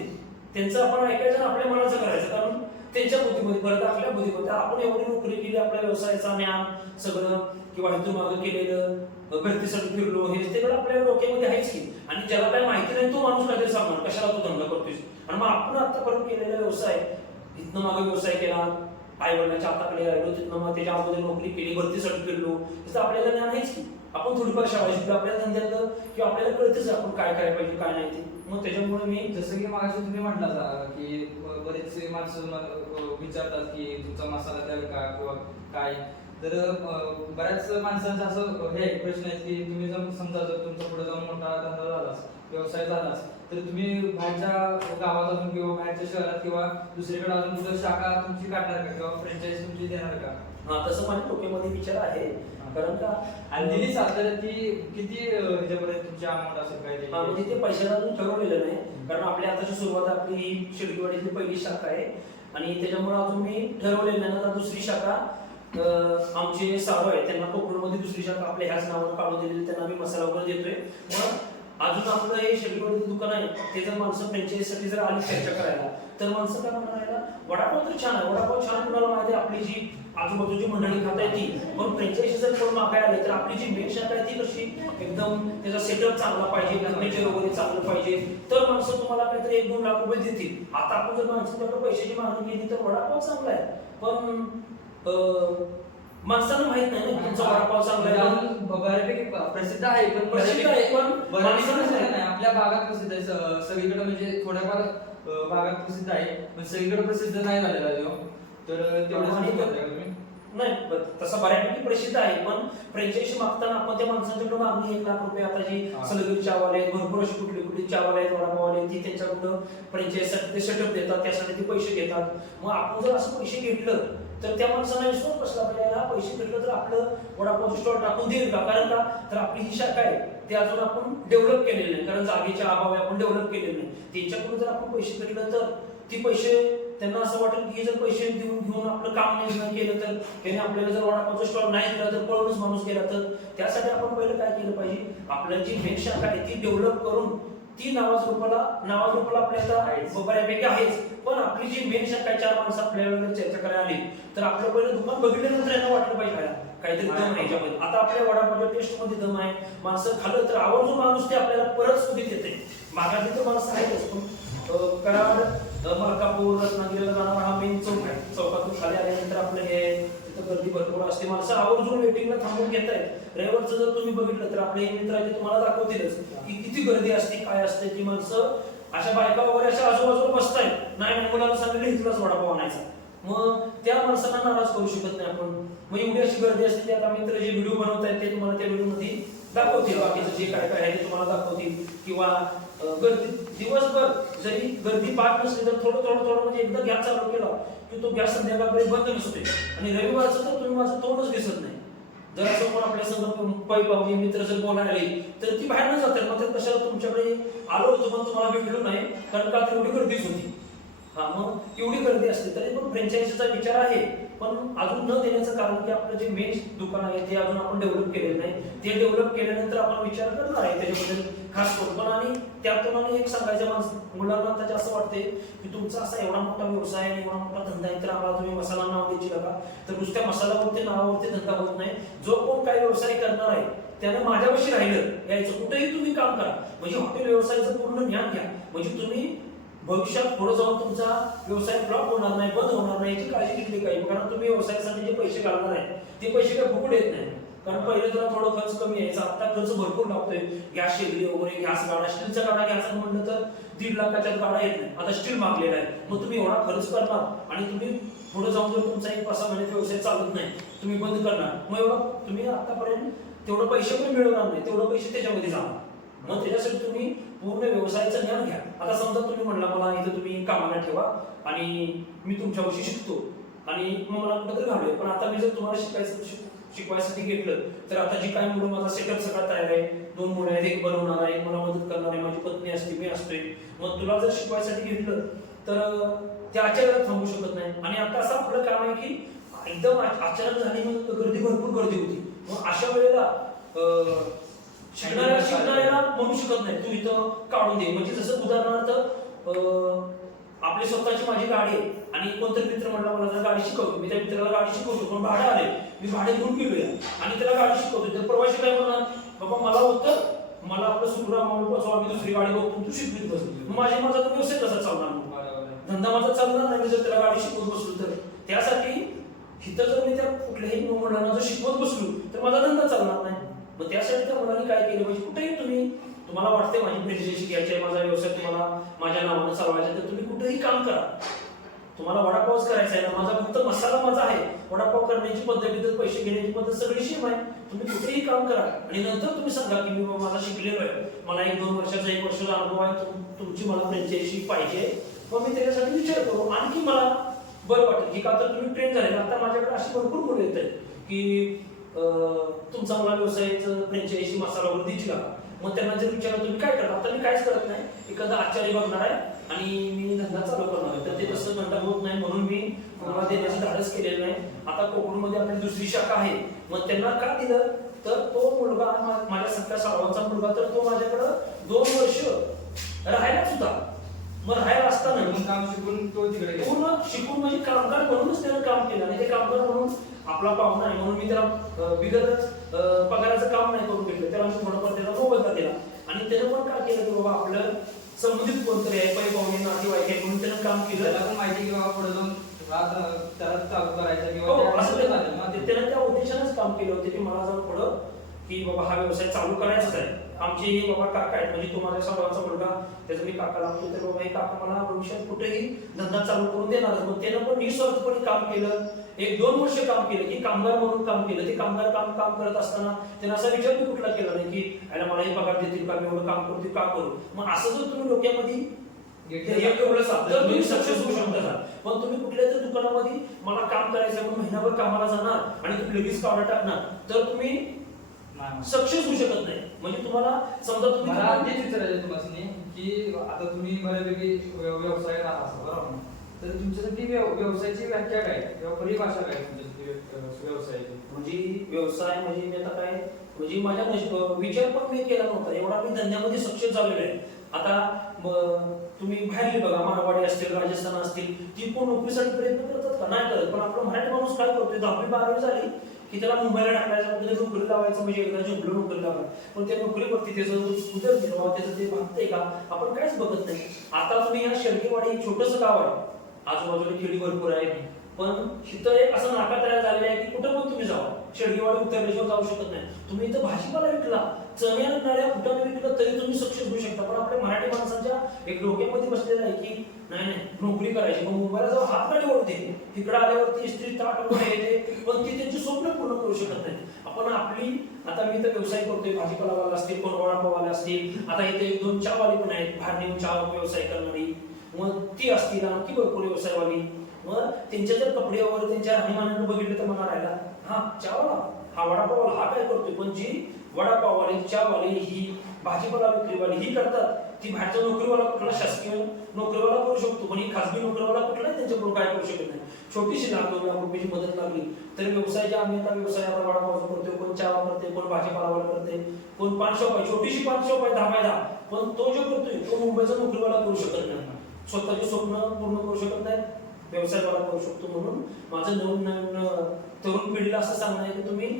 त्यांचं आपण ऐकायचं आणि आपल्या मनाचं करायचं. कारण त्यांच्या बुद्धीमध्ये परत आपल्या बुद्धीमध्ये आपण एवढी नोकरी केली, आपल्या व्यवसायाचा ज्ञान सगळं किंवा इथून मागं केलेलं, भरतीसाठी फिरलो, हे सगळं आपल्या डोक्यामध्ये आहेच की. आणि ज्याला काही माहिती नाही तो माणूस काहीतरी सांगणार कशाला तू धंदा करतोस. आणि मग आपण आतापर्यंत केलेला व्यवसाय, इथनं मागे व्यवसाय केला, आई वडिलांच्या हाताखाली राहिलो, तिथनं मग त्याच्या अगोदर नोकरी केली, भरतीसाठी फिरलो, तिथं आपल्याला ज्ञान आहेच की. आपण थोडीफार शाळा शिकलो, आपल्या धंद्यातलं किंवा आपल्याला कळतेच आपण काय करायला पाहिजे काय नाही ते. मग त्याच्यामुळे मी जसं की मागाशी तुम्ही म्हटला की बरेचसे माणसं विचारतात की तुमचा मसाला द्याल का किंवा काय. तर बऱ्याच माणसांचा असं हे प्रश्न आहे की तुम्ही जर समजा जर तुमचा पुढे जाऊन मोठा धंदा झालास, व्यवसाय झालास, तर तुम्ही बाहेरच्या गावात अजून किंवा बाहेरच्या शहरात किंवा दुसरीकडे अजून कुठं शाखा तुमची काढणार का किंवा फ्रँचाईज तुमची देणार का. हा, तसं माझ्या डोक्यामध्ये विचार आहे. कारण का आणि दिली तर ती किती ह्याच्यापर्यंत तुमची अमाऊंट असेल काय ते. म्हणजे ते पैशाला अजून ठरवलेलं नाही. कारण आपली आताची सुरुवात आपली ही शिर्डीवाडीतली पहिली शाखा आहे आणि त्याच्यामुळे अजून मी ठरवलेलं नाही. आता दुसरी शाखा आमचे साधू आहेत त्यांना कोकणमध्ये दुसरी शाखा आपल्या ह्याच नावानं काढून दिलेली, त्यांना आम्ही मसाला वगैरे देतोय. मग अजून आपलं हे शेडीवरती दुकान आहे ते जर माणसं फ्रँचायझीसाठी जर आली चर्चा करायला तर माणसं काय म्हणायला वडापाव तर छान आहे, वडापाव छान कुणाला माहिती आहे, आपली जी आजूबाजूची मंडळी खात आहे ती. पण फ्रँचायझी जर कोण मागायला आले तर आपली जी मेन शाखा आहे ती कशी एकदम त्याचा सेटअप चांगला पाहिजे, फर्निचर वगैरे चांगलं पाहिजे, तर माणसं तुम्हाला काहीतरी 1-2 लाख रुपये देतील. आता आपण जर माणसाकडे पैशाची मागणी केली तर वडापाव चांगला आहे, पण माणसाला माहित नाही ना तुमचा वडापाव चांगला आहे. बऱ्यापैकी प्रसिद्ध आहे, पण प्रसिद्ध आहे, पण माणसाला नाही. आपल्या भागात प्रसिद्ध आहे, सगळीकडे म्हणजे थोड्याफार भागात प्रसिद्ध आहे, पण सगळीकडे प्रसिद्ध नाही झालेला आहे. तर तेवढं नाही तसं बऱ्यापैकी प्रसिद्ध आहे, पण फ्रँचायझी मागताना आपण त्या माणसांच्याकडे मागणी 1 लाख रुपये, आता जी सलगरी चावाले आहेत, भरपूर अशी कुठली कुठली चावाले आहेत, वडापावले आहेत, ती त्यांच्याकडं फ्रँचायझीसाठी ते सेटअप देतात, त्यासाठी ते पैसे घेतात. मग आपण जर असं पैसे घेतलं तर त्या माणसांना विश्वास बसला पाहिजे, हा पैसे घेतलं तर आपलं वडापावचं स्टॉल टाकून देईल का? कारण का तर आपली ही शाखा आहे ते अजून आपण डेव्हलप केलेली नाही, कारण जागेच्या अभावी आपण डेव्हलप केलेलं नाही. त्यांच्याकडून जर आपण पैसे घेतलं तर ती पैसे त्यांना असं वाटेल की जर पैसे घेऊन आपलं काम नाही केलं तर त्याने आपल्याला जर वडापावचा स्टॉल नाही दिला तर पळूनच माणूस गेला. तर त्यासाठी आपण पहिलं काय केलं पाहिजे, आपल्या जी मेन शाखा आहे ती डेव्हलप करून ती नावाजरूपाला आपल्या आता बऱ्यापैकी आहेच, पण आपली जी मेन शाखा आहे 4 माणसं आपल्याला चर्चा करायला आली तर आपलं पहिलं दुकान बघितल्यानंतर यांना वाटलं पाहिजे काहीतरी दम आहे याच्यामध्ये. आता आपल्या वडापावच्या टेस्ट मध्ये दम आहे, माणसं खाल्लं तर आवर्जून माणूस ते आपल्याला परत सुधीत येते. मागातली तर माणसं आहेतच, पण कराड, मलकापूर, रत्नागिरीला जाणारा हा मेन चौक आहे. चौकातून खाली आल्यानंतर आपलं हे तिथं गर्दी भरपूर असते, माणसं आवर्जून वेटिंगला थांबून घेत आहेत. रविवारचं जर तुम्ही बघितलं तर आपले मित्र आहे तुम्हाला दाखवतीलच की किती गर्दी असते, काय असते. ती माणसं अशा बायका वगैरे अशा आजूबाजूला बसतायत, नाही मुलाला सांगितलं इथलाच वडापाव आणायचा. मग त्या माणसांना नाराज करू शकत नाही आपण. मग एवढी अशी गर्दी असते की आता मित्र जे व्हिडिओ बनवतायत ते तुम्हाला त्या व्हिडिओ मध्ये दाखवतील, बाकीचं जे काय काय आहे ते तुम्हाला दाखवतील. किंवा गर्दी दिवसभर जरी गर्दी पाठ नसली तर थोडं थोडं थोडं म्हणजे एकदा गॅस चालू केला की तो गॅस संध्याकाळपर्यंत बंद नसतोय. आणि रविवारचं तर तुम्ही माझं तोंडच दिसत नाही. जर असं कोण आपल्या संग पै पाहुणे मित्र जर बोलायला आले तर ती बाहेर न जातात. मग कशाला तुमच्याकडे आलो होतो पण तुम्हाला भेटलो नाही, कारण का तेवढी गर्दीच होती. हा, मग एवढी गर्दी असते तरी पण फ्रँचायझीचा विचार आहे, पण अजून न देण्याचं कारण की आपलं जे मेन दुकान आहे ते अजून आपण डेव्हलप केलेलं नाही. ते डेव्हलप केल्यानंतर आपण विचार करणार आहे त्याच्याबद्दल खास करून. पण आणि त्यातून एक सांगायचं मुलांना आता असं वाटते की तुमचा असा एवढा मोठा व्यवसाय आहे, एवढा मोठा धंदा आहे, तर आम्हाला तुम्ही मसाला नाव द्यायची नका. तर नुसत्या मसाल्यावरती नावावरती धंदा होत नाही. जो कोण काही व्यवसाय करणार आहे त्यानं माझ्यापाशी राहिलं यायचं, कुठेही तुम्ही काम करा, म्हणजे हॉटेल व्यवसायाचं पूर्ण ज्ञान घ्या, म्हणजे तुम्ही भविष्यात पुढे जाऊन तुमचा व्यवसाय फ्लॉप होणार नाही, बंद होणार नाही याची काळजी घेतली पाहिजे. कारण तुम्ही व्यवसायासाठी जे पैसे घालणार आहे ते पैसे काय फुकट येत नाही. कारण पहिले जरा थोडं खर्च कमी यायचा, आता खर्च भरपूर लागतोय. गॅस शेगडी वगैरे, गॅस गाडा, स्टीलचा गाडा घ्यायचा म्हटलं तर 1.5 लाखाच्या गाडा येत नाही, आता स्टील मागलेला आहे. मग तुम्ही एवढा खर्च करणार आणि तुम्ही पुढे जाऊन जर तुमचा 1-5 महिन्यात व्यवसाय चालत नाही, तुम्ही बंद करणार, मग एवढं तुम्ही आतापर्यंत तेवढं पैसे पण मिळवणार नाही, तेवढं पैसे त्याच्यामध्ये जाणार. मग त्याच्यासाठी तुम्ही पूर्ण व्यवसायाचं ज्ञान घ्या. आता समजा तुम्ही म्हणला मला इथं तुम्ही कामाला ठेवा आणि मी तुमच्याविषयी शिकतो आणि मग मला कुठेतरी घालूया, पण आता मी जर तुम्हाला शिकवायसाठी घेतलं तर आता जी काय मुलं, माझा सेटअप सगळा तयार आहे, 2 मुलं आहेत, एक बनवणार आहे, मला मदत करणार आहे, माझी पत्नी असते, मी असतोय. मग तुला जर शिकवायसाठी घेतलं तर त्या अचानक थांबू शकत नाही. आणि आता असं आपलं काम आहे की एकदम अचानक झाली, मग भरपूर गर्दी होती. मग अशा वेळेला शिकणाऱ्याला म्हणू शकत नाही तू इथं काढून दे. म्हणजे जसं उदाहरणार्थ आपली स्वतःची माझी गाडी आहे आणि कोणतरी मित्र म्हणला मला जर गाडी शिकवतो, मी त्या मित्राला गाडी शिकवतो, पण भाडं आले, मी भाडे घेऊन गेलोय आणि त्याला गाडी शिकवतो, तर प्रवासी काय म्हणणार, बाबा मला होतं, मला आपलं सुखराम पासून आम्ही दुसरी गाडी बघतो, तू शिकवीत बसतो, माझा तो व्यवसाय कसा चालणार, धंदा माझा चालणार नाही. मी जर त्याला गाडी शिकवत बसलो तर त्यासाठी इथं जर मी त्या कुठल्याही मुलांना जर शिकवत बसलो तर माझा धंदा चालणार नाही. मग त्यासाठी त्या मुलांनी काय केलं पाहिजे, कुठेही तुम्हाला वाटते माझी फ्रँचायझी घ्यायची आहे, माझा व्यवसाय तुम्हाला माझ्या नावानं चालवायचा, तर तुम्ही कुठेही काम करा. तुम्हाला वडापावच करायचा आहे ना, माझा फक्त मसाला माझा आहे, वडापाव करण्याची पद्धत, पैसे घेण्याची पद्धत सगळी सेम आहे. तुम्ही कुठेही काम करा आणि नंतर तुम्ही सांगा की मी माझा शिकलेलो आहे, मला 1-2 वर्षाचा 1 वर्षाचा अनुभव आहे, तुमची मला फ्रँचायझी पाहिजे. मग मी त्याच्यासाठी विचार करू, आणखी मला बरं वाटेल की का तर तुम्ही ट्रेन झाले. आता माझ्याकडे अशी भरपूर मुलं येत आहेत की तुमचा मला व्यवसायाचं फ्रँचायझी मसाला वगैरे द्यायची का. मग त्यांना जर विचारलं तुम्ही काय करता, आता मी काहीच करत नाही, एखादा आचार्य बघणार आहे आणि मी धंदा चालू करणार आहे, तर ते तसं घंटा होत नाही म्हणून मी कोणाला देण्याचं धाडस केलेलं नाही. आता कोकणमध्ये आपली दुसरी शाखा आहे, मग त्यांना का दिलं तर तो मुलगा माझ्या सख्या साळवांचा मुलगा, तर तो माझ्याकडं 2 वर्ष राहायला सुद्धा, मग राहायला असताना काम शिकून तो तिकडे गेला. पूर्ण शिकून म्हणजे कामगार म्हणूनच त्यानं काम केलं आणि ते कामगार म्हणून आपला पाहुणा आहे म्हणून मी त्याला बिगर पगाराचं काम नाही करून घेतलं, त्याला मी थोडंफार त्याला मोबदला दिला. आणि त्यानं पण काय केलं की बाबा आपलं संबंधित कोणतरी आहे, पै पाहुणे नातेवाईक आहे म्हणून त्यानं काम केलं. त्याला पण माहिती की बाबा पुढे जाऊन त्याला चालू करायचं किंवा हो, त्या- असं त्यानं त्या उद्देशानेच काम केलं होतं की मला जाऊन पुढं की बाबा हा व्यवसाय चालू करायचाच आहे. आमचे हे बाबा काका आहेत, म्हणजे तो माझ्या सर्वांचा मुलगा, त्याचा मी काका लागतो, तर बाबा हे काका मला भविष्यात कुठेही धंदा चालू करून देणार. मग त्यानं पण निस्वार्थपणे काम केलं, 1-2 वर्ष काम केलं की कामगार म्हणून काम केलं. ते कामगार काम करत असताना त्यानं असा विचार मी कुठला केला नाही की याला मला हे पगार देतील का, मी एवढं काम करतो का करू. मग असं जर तुम्ही डोक्यामध्ये तर तुम्ही सक्सेस होऊ शकता. पण तुम्ही कुठल्या तरी दुकानामध्ये मला काम करायचं म्हणून महिनाभर कामाला जाणार आणि तुम्ही लगेच काढा टाकणार, तर तुम्ही सक्सेस होऊ शकत नाही. म्हणजे तुम्हाला समजा तुम्ही मला तेच विचारायचं तुम्हाला की आता तुम्ही बऱ्यापैकी व्यवसाय आहात बरोबर, तर तुमच्यासाठी व्यवसायाची व्याख्या काय किंवा परिभाषा काय तुमच्यासाठी व्यवसायाची? म्हणजे व्यवसाय म्हणजे मी आता काय म्हणजे माझ्या विचार पण मी केला नव्हता, एवढा मी धंद्यामध्ये सक्सेस झालेलो आहे. आता तुम्ही बाहेरली बघा, मारवाडी असतील, राजस्थान असतील, ती कोण नोकरीसाठी प्रयत्न करतात का? नाही करत. पण आपला मराठी माणूस काय करतोय, 10वी-12वी झाली की त्याला मुंबईला टाकायचं, त्याला नोकरी लावायचं, म्हणजे एकदा जिंकलो नोकरी लावायला. पण त्या नोकरीवरती त्याचं उदरनिर्वाह त्याचं ते भागतंय का आपण काहीच बघत नाही. आता तुम्ही या शेळकेवाडी एक छोटंसं गाव आहे, आजूबाजूला खेडी भरपूर आहे, पण इथं एक असं नाका तयार झालेलं आहे की कुठं पण तुम्ही जावा, शेळकेवाडी उत्तरेश्वर जाऊ शकत नाही. तुम्ही इथं भाजीपाला विकला, चण्या नाळ्या फुटाने विकलं तरी तुम्ही सक्सेस होऊ शकता. पण आपल्या मराठी माणसांच्या एक डोक्यामध्ये बसलेलं आहे की नाही नोकरी करायची, मग मुंबईला जाऊन हातगाडी ओढते, तिकडे आल्यावरती स्त्री ताट वगैरे येते, पण ती त्यांची स्वप्न पूर्ण करू शकत नाही. आपण आपली आता मी इथं व्यवसाय करतोय, भाजीपालावाला असतील, कोण वडापाववाले असतील, आता इथे 1-2 चहावाले पण आहेत, बाहेर नेऊन चहा व्यवसाय करणारी, मग ती असतील, आणखी भरपूर व्यवसायवाली. मग त्यांच्या जर कपडे वगैरे त्यांच्या राहणीमानानं बघितलं तर मला राहिला हा चहावाला, हा वडापाववाला, हा काय करतोय. पण जी वडापाववाली, चहावाली, ही भाजीपाला विक्रीवाली ही करतात, ती बाहेरचा नोकरीवाला कुठला शासकीय नोकरीवाला करू शकतो, पण ही खासगी नोकरीवाला कुठला त्यांच्याकडून काय करू शकत नाही. छोटीशी लाख 2 लाख रुपयाची मदत लागली तर व्यवसाय ज्या आम्ही आता व्यवसाय आता वडापावचा करतोय, कोण चहा करते, कोण भाजीपालावाला करते, कोण पान शॉप आहे, छोटीशी पान शॉप आहे 10x10, पण तो जो करतोय तो मुंबईचा नोकरीवाला करू शकत नाही, स्वतःचे स्वप्न पूर्ण करू शकत नाही, व्यवसायवाला करू शकतो. म्हणून माझं नवीन तरुण पिढीला असं सांगणं आहे की तुम्ही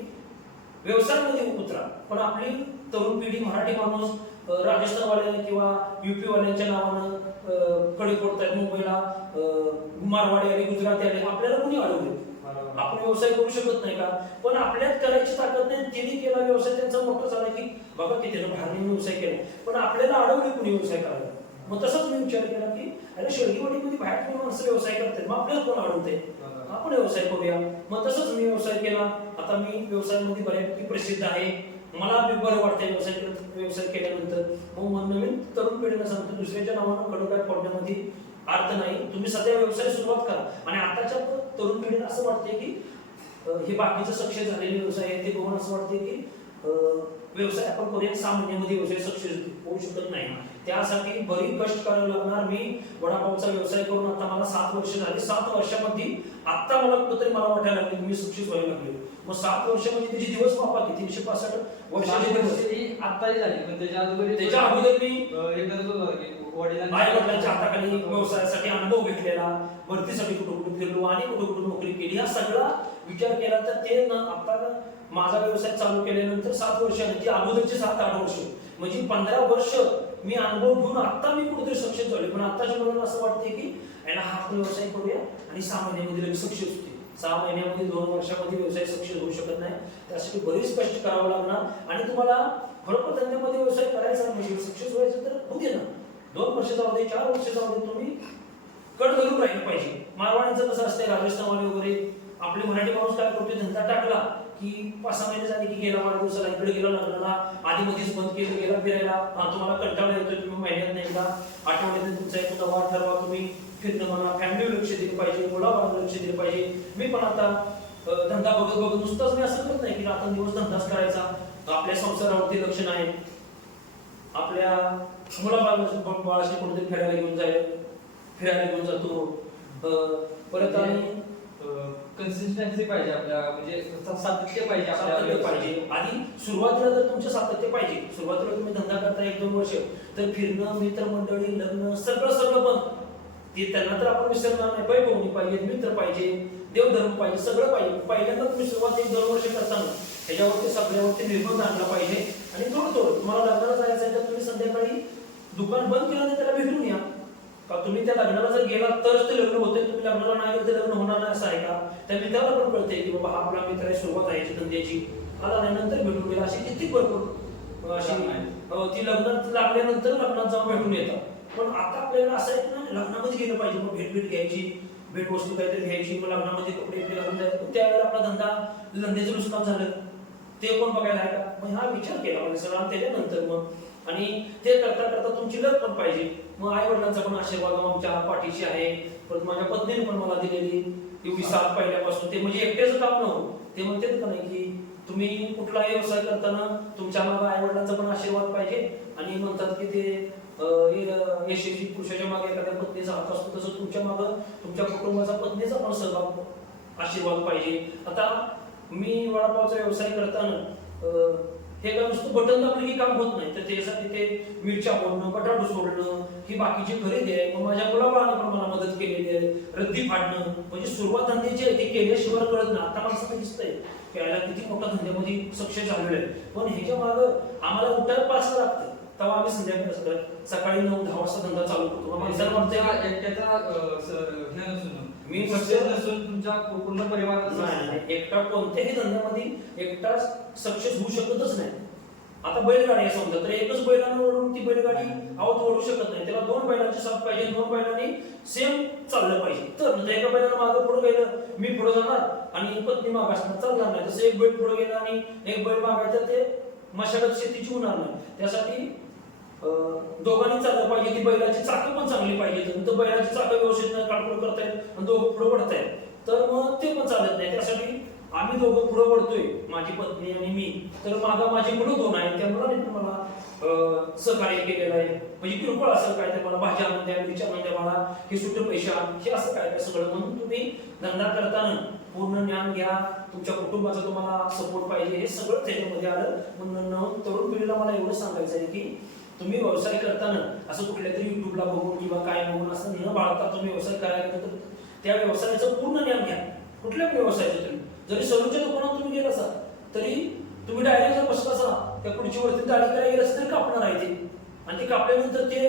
व्यवसायामध्ये उतरा. पण आपली तरुण पिढी, मराठी माणूस राजस्थानवाले किंवा युपी वाल्यांच्या नावानं कडे पडतायत, मुंबईला मारवाडी आले, गुजराती आले, आपल्याला कोणी अडवले? आपण व्यवसाय करू शकत नाही का? पण आपल्यात करायची ताकद नाही. त्यांनी केला व्यवसाय, त्यांचा मोठा झाला की बाबा की त्यानं बाहेर व्यवसाय केला, पण आपल्याला अडवले कोणी व्यवसाय करायला. मग तसंच मी विचार केला की अरे शेळकेवाडीमध्ये बाहेर कोणी माणसं व्यवसाय करतात, मग आपल्याला कोण अडवते, आपण व्यवसाय करूया. मग तसंच मी व्यवसाय केला. आता मी व्यवसायामध्ये बऱ्यापैकी प्रसिद्ध आहे, मला बरं वाटतंय व्यवसाय केल्यानंतर. मग नवीन तरुण पिढीला सांगतो दुसऱ्याच्या नावानं कडोकाय फोडण्यामध्ये अर्थ नाही. तुम्ही सध्या व्यवसाय सुरुवात करा. आणि आताच्या तरुण पिढीला असं वाटतंय की हे बाकीचं सक्सेस झालेले व्यवसाय आहे ते बघून असं वाटतंय की व्यवसाय आपण करूया, 6 महिन्यामध्ये व्यवसाय सक्सेस होऊ शकत नाही. त्यासाठी बरी कष्ट करावे लागणार. मी वडापावचा व्यवसाय करून आता मला 7 वर्ष झाली. 7 वर्षामध्ये आता मला कुठेतरी मला वाटायला लागले मी सक्सेस व्हायला लागले. मग 7 वर्ष म्हणजे त्याचे दिवस मापा की 365 वर्षाचे दिवस आताही झाली, पण त्याच्या अगोदर मी वडिलांच्या वडिलांच्या हाताखाली व्यवसायासाठी अनुभव घेतलेला, भरतीसाठी कुठं कुठं फिरलो आणि कुठं कुठं नोकरी केली, हा सगळा विचार केला तर ते आता माझा व्यवसाय चालू केल्यानंतर 7 वर्ष आली, ती अगोदरची 7-8 वर्ष म्हणजे 15 वर्ष मी अनुभव घेऊन आता मी कुठेतरी सक्सेस झाले. पण आताच्या मुलांना असं वाटते की याला हा व्यवसाय करूया आणि 6 महिन्यामध्ये लगेच सक्सेस होते. 6 महिन्यामध्ये 2 वर्षामध्ये व्यवसाय सक्सेस होऊ शकत नाही. त्यासाठी बरेच कष्ट करावं लागणार. आणि तुम्हाला खरोखर धंद्यामध्ये व्यवसाय करायचा म्हणजे सक्सेस व्हायचं तर होऊ दे ना, 2 वर्ष जाऊ दे, 4 वर्ष जाऊ दे, तुम्ही कट धरून राहिलं पाहिजे. मारवाडीचं कसं असतंय, राजस्थानवाले वगैरे, आपले मराठी माणूस काय करतोय, धंदा टाकला की 5-6 महिने झाले की गेला वाढदिवसाला, इकडे गेला लग्नाला, आधी मध्येच बंद केलं, गेला फिरायला, तुम्हाला कंटाळा येतोय, तुम्ही महिन्यात नाही का आठवड्यात तुमचा एक नवा ठरवा, तुम्ही फिरणं म्हणा, फॅमिलीवर लक्ष दिलं पाहिजे, मुलाबाळांना लक्ष दिलं पाहिजे. मी पण आता धंदा बघत बघत नुसतंच मी असं करत नाही की रात्रंदिवस धंदाच करायचा, आपल्या संसारावरती लक्ष नाही. आपल्या मुलाबाळाशी कुठेतरी फिरायला घेऊन जातो. परत आणि कन्सिस्टन्सी पाहिजे आपल्या, म्हणजे सातत्य पाहिजे सातत्य पाहिजे. आधी सुरुवातीला जर तुमचे सातत्य पाहिजे, सुरुवातीला तुम्ही धंदा करता 1-2 वर्ष, तर फिरणं, मित्रमंडळी, लग्न सगळं बंद. ते त्यांना तर आपण विसरणार नाही. पैभवणी पाहिजे, मित्र पाहिजे, देवधर्म पाहिजे, सगळं पाहिजे. पहिल्यांदा तुम्ही सुरुवात 1-2 वर्ष करताना त्याच्यावरती सगळ्यावरती निर्बंध आणला पाहिजे. आणि थोडं तुम्हाला लग्नाला जायचं आहे तर तुम्ही संध्याकाळी दुकान बंद केलं तर त्याला भेटून या. का तुम्ही त्या लग्नाला जर गेला तरच ते लग्न होते, तुम्ही लग्नाला नाही गेलं तर लग्न होणार नाही, असं आहे का? त्या मित्राला पण कळतंय की बाबा हा आपला मित्र आहे, सुरुवात आहे धंद्याची, आला नाही नंतर भेटून गेला. अशी किती भरपूर अशी ती लग्नात लागल्यानंतर लग्नात जाऊन भेटून येतात. पण आता आपल्याला असं आहे ना, लग्नामध्ये गेलं पाहिजे, मग भेट घ्यायची, भेट वस्तू काहीतरी घ्यायची, मग लग्नामध्ये कपडे घालून जायचं. त्यावेळेला आपला धंद्याचं नुकसान झालं, ते कोण बघायला आहे का? मग हा विचार केला पाहिजे सगळा त्याच्यानंतर मग. आणि ते करता करता तुमची लग पण पाहिजे. मग आई वडिलांचा पण आशीर्वाद आमच्या पाठीशी आहे. परत माझ्या पत्नीने पण मला दिलेली एवढी साथ पहिल्यापासून. ते म्हणजे एकट्याचं काम नव्हतं. ते म्हणतात का नाही की तुम्ही कुठलाही व्यवसाय करताना तुमच्या मागे आई वडिलांचा पण आशीर्वाद पाहिजे. आणि म्हणतात की ते यशस्वी पुरुषाच्या मागे एखाद्या पत्नीचा हात असतो, तसं तुमच्या मागे तुमच्या कुटुंबाचा पत्नीचा पण सहभाग, आशीर्वाद पाहिजे. आता मी वडापावचा व्यवसाय करताना हे काय नुसतं बटन दाबलं की काम होत नाही, तर त्याच्यासाठी ते मिरच्या फोडणं, बटाटू सोडणं, ही बाकीची खरेदी आहे. मग माझ्या मुलाबाळाने पण मला मदत केलेली आहे. रद्दी फाडणं, म्हणजे सुरुवात धंद्याची आहे ती केल्याशिवाय कळत नाही. आता माणसाला दिसतंय की याला किती मोठा धंद्यामध्ये सक्सेस झालेलं आहे. पण ह्याच्या मागं आम्हाला उठायला 5 लागतं. तेव्हा आम्ही संध्याकाळी सकाळी 9-10 वाजता धंदा चालू करतो. माणसाला वाटतं मी तुमच्या पूर्ण परिवारात एकटा कोणत्याही धंद्यामध्ये एकटा सक्सेस होऊ शकतच नाही. आता बैलगाडी आहे समजा, तर एकच बैलाने ओढून ती बैलगाडी आवत ओढू शकत नाही. त्याला 2 बैलांची साथ पाहिजे, 2 बैलांनी सेम चाललं पाहिजे. तर एका बैलाला मागं पुढे गेलं, मी पुढे जाणार आणि पत्नी मागं असणार, चालणार नाही. तसं एक बैल पुढे गेला आणि एक बैल मागायचं, ते मशागत शेतीची होणार नाही. त्यासाठी दोघांनी चाललं पाहिजे. ती बैलाची चाकं पण चांगली पाहिजे. तर बैलाची चाकं व्यवस्थित काढून करतायत आणि दोघं पुढे पडतायत, तर मग ते पण चालत नाही. त्यासाठी आम्ही दोघं पुढे पडतोय, माझी पत्नी आणि मी. तर मागं माझी मुलं 2 आहेत, त्या मुलांनी पण मला सहकार्य केलेलं आहे. म्हणजे किरकोळ असं काय ते मला भाज्या आणून द्या, मिरच्या आणून द्या, मला हे सुट्टे पैसे हे असं काय सगळं. म्हणून तुम्ही धंदा करताना पूर्ण ज्ञान घ्या. तुमच्या कुटुंबाचा तुम्हाला सपोर्ट पाहिजे. हे सगळं त्याच्यामध्ये आलं. म्हणून तरुण पिढीला मला एवढं सांगायचं आहे की तुम्ही व्यवसाय करताना असं कुठल्या तरी युट्यूबला बघून किंवा काय बघून असं न बाळगता तुम्ही व्यवसाय करायला तर त्या व्यवसायाचं पूर्ण ज्ञान घ्या. कुठल्या व्यवसायाचं तुम्ही जरी सलूनच्या दुकानात तुम्ही गेला असाल तरी तुम्ही डायरेक्ट जर बसला असा त्या खुर्चीवरती दाढी करायला गेला तरी कापणार आहे ते. आणि ते कापल्यानंतर ते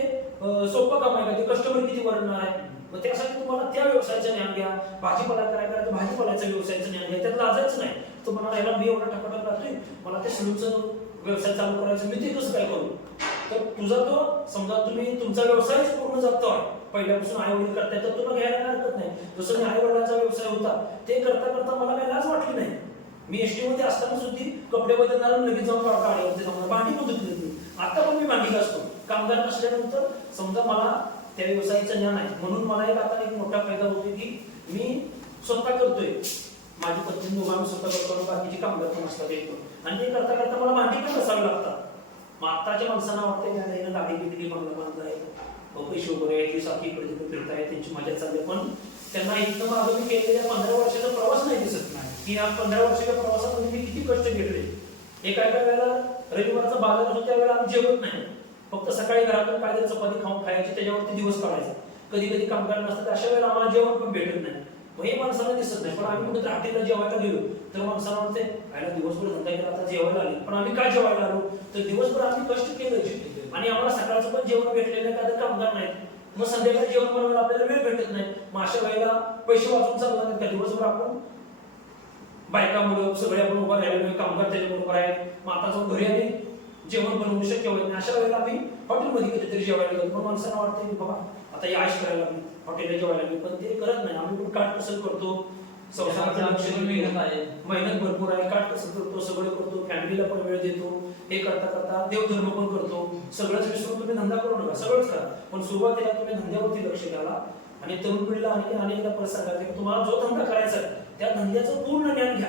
सोपं काम आहे का? ते कस्टमर किती वरणार आहे. मग त्यासाठी तुम्हाला त्या व्यवसायाचं ज्ञान घ्या. भाजीपाला करायला तर भाजीपाल्याचं व्यवसायाचं ज्ञान घ्या. त्यात लाजायचं नाही. तुम्हाला याला मी एवढा टकाटक राहतोय, मला ते सलूनचं व्यवसाय चालू करायचं, मी ते कसं काय करू? तर तुझा तो समजा तुम्ही तुमचा व्यवसायच पूर्ण जातो आहे, पहिल्यापासून आई वडील करताय, तर तुला घ्यायला काय हरकत नाही. जसं मी आई वडिलांचा व्यवसाय होता ते करता करता मला काही लाज वाटली नाही. मी एसटी मध्ये असताना सुद्धा कपडे बदलणार लगेच जाऊन गाडीवरती जाऊन भांडी पण धुतली होती. आता पण मी भांडी घासतो. कामगार नसल्यानंतर समजा मला त्या व्यवसायाचं ज्ञान आहे, म्हणून मला एक मोठा फायदा होतो की मी स्वतः करतोय. माझी पत्नी दोघं आम्ही स्वतः करतो, बाकीची कामगार पण असतात आणि ते करता करता मला भांडी पण घासावी लागतात. मग आत्ताच्या माणसांना वाटतं की आता गाडी बिडली बांधलाय, पैसे वगैरे याची सारखी इकडे तिकडे फिरताय, त्यांची मजा चालली. पण त्यांना इथं मागं मी केलेल्या 15 वर्षाचा प्रवास नाही दिसत नाही की या 15 वर्षाच्या प्रवासामध्ये मी किती कष्ट घेतले. एका वेळेला रविवारचा बाजार असतो त्यावेळेला आम्ही जेवत नाही, फक्त सकाळी घरातून काहीतरी चपाती खाऊन खायची, त्याच्यावरती दिवस काढायचा. कधी कधी कामगार नसतात, अशा वेळेला आम्हाला जेवण पण भेटत नाही. हे माणसाला दिसत नाही. पण आम्ही कुठे हॉटेलला जेवायला गेलो तर माणसाला म्हणते आयला दिवसभर धंदा केला, आता जेवायला आले. पण आम्ही काय जेवायला आलो? तर दिवसभर आम्ही कष्ट केलं आणि आम्हाला सकाळचं पण जेवण भेटलेलं काय तर कामगार नाहीत. मग संध्याकाळी जेवण बनवायला आपल्याला वेळ भेटत नाही. मग अशा वेळेला पैसे वाचून चालणार का? दिवसभर आपण बायका मुलं सगळे आपण उभा राहिलो, कामगार त्याच्याबरोबर आहेत. मग आता जाऊन घरी आम्ही जेवण बनवू शक्य होत नाही. अशा वेळेला आम्ही हॉटेलमध्ये कधीतरी जेवायला गेलो. मग माणसांना वाटतं बाबा आता ही आश करायला लागली, हॉटेलला जेवायला लागली. पण ते करत नाही. आम्ही पण काट कसं करतो, मेहनत भरपूर आहे, काट कसं करतो, सगळं करतो, फॅमिलीला पण वेळ देतो. हे करता करता देवधर्म पण करतो. सगळंच विसरून तुम्ही धंदा करू नका, सगळंच करा. पण सुरुवातीला तुम्ही धंद्यावरती लक्ष द्याला. आणि तरुण पिढीला अनेकदा परत सांगायचं की तुम्हाला जो धंदा करायचा आहे त्या धंद्याचं पूर्ण ज्ञान घ्या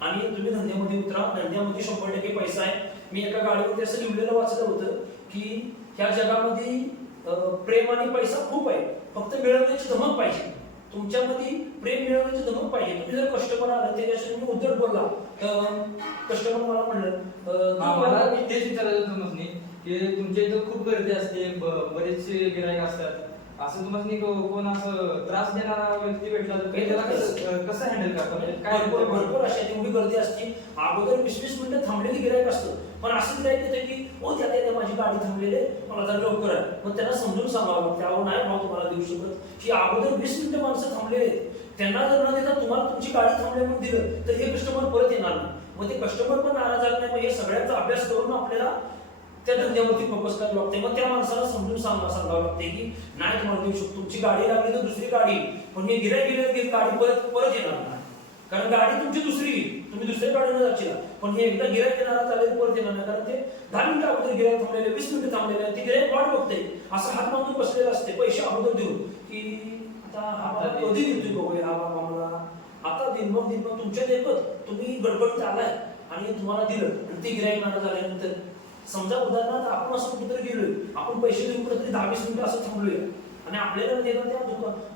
आणि तुम्ही धंद्यामध्ये उतरा. धंद्यामध्ये 100% पैसा आहे. मी एका गाडीवरती असं लिहिलेलं वाचलं होतं की ह्या जगामध्ये प्रेम आणि पैसा खूप आहे, फक्त मिळवण्याची धमक पाहिजे. तुमच्यामध्ये प्रेम मिळवण्याची धमक पाहिजे. तुम्ही जर कस्टमर आला त्याच्याशी तुम्ही उद्धट बोलला, कस्टमर मला म्हणलं मला तेच विचारायचं होतं मग की तुमच्या इथं खूप गर्दी असते, बरेचसे गिराईक असतात, असं तुम्हाला कोण असं त्रास देणारा व्यक्ती भेटला तर त्याला कसं हँडल करता, म्हणजे काय भरपूर अशा एवढी गर्दी असते. अगोदर 20-20 मिनिटं थांबलेली गिराईक असतं, पण असं गिराईक येतं की ओ त्या माझी गाडी थांबलेली आहे, मला जरा लवकर आहे. मग त्यांना समजून सांगावं लागतं, अहो नाही भाऊ तुम्हाला देऊ शकत, की अगोदर 20 मिनिटं माणसं थांबलेले आहेत, त्यांना जर न देता तुम्हाला तुमची गाडी थांबल्या म्हणून दिलं तर हे कस्टमर परत येणार नाही. मग ते कस्टमर पण नाराज झाले नाही. मग हे सगळ्यांचा अभ्यास करून आपल्याला त्या धंद्यावरती फोकस करायला लागते. मग त्या माणसाला समजून सांगावं लागते की नाही तुम्हाला देऊ शकतो, तुमची गाडी लागली तर दुसरी गाडी, पण हे गिराईक गाडी परत येणार नाही, कारण गाडी तुमची दुसरी, तुम्ही दुसऱ्या गाडीनं जाशील. पण हे एकदा गिराईक येणारा चालेल परत येणार नाही, कारण ते 10 मिनिटं अगोदर गिराईक थांबलेले, 20 मिनिटं थांबलेले, ते गिराईक वाट बघते, असं हात मागून बसलेला असते पैसे अगोदर देऊन की आता हा बाबा कधी देतोय बघूया, हा बाबा मला आता दिन मग तुमच्या देखत तुम्ही गडबडीत आलाय आणि तुम्हाला दिलं आणि ते गिराईक नाराज झाल्यानंतर, समजा उदाहरणार्थ आपण असं कुठेतरी गेलोय, आपण पैसे देऊन कुठेतरी 10-20 मिनिटं असं थांबलोय आणि आपल्याला त्या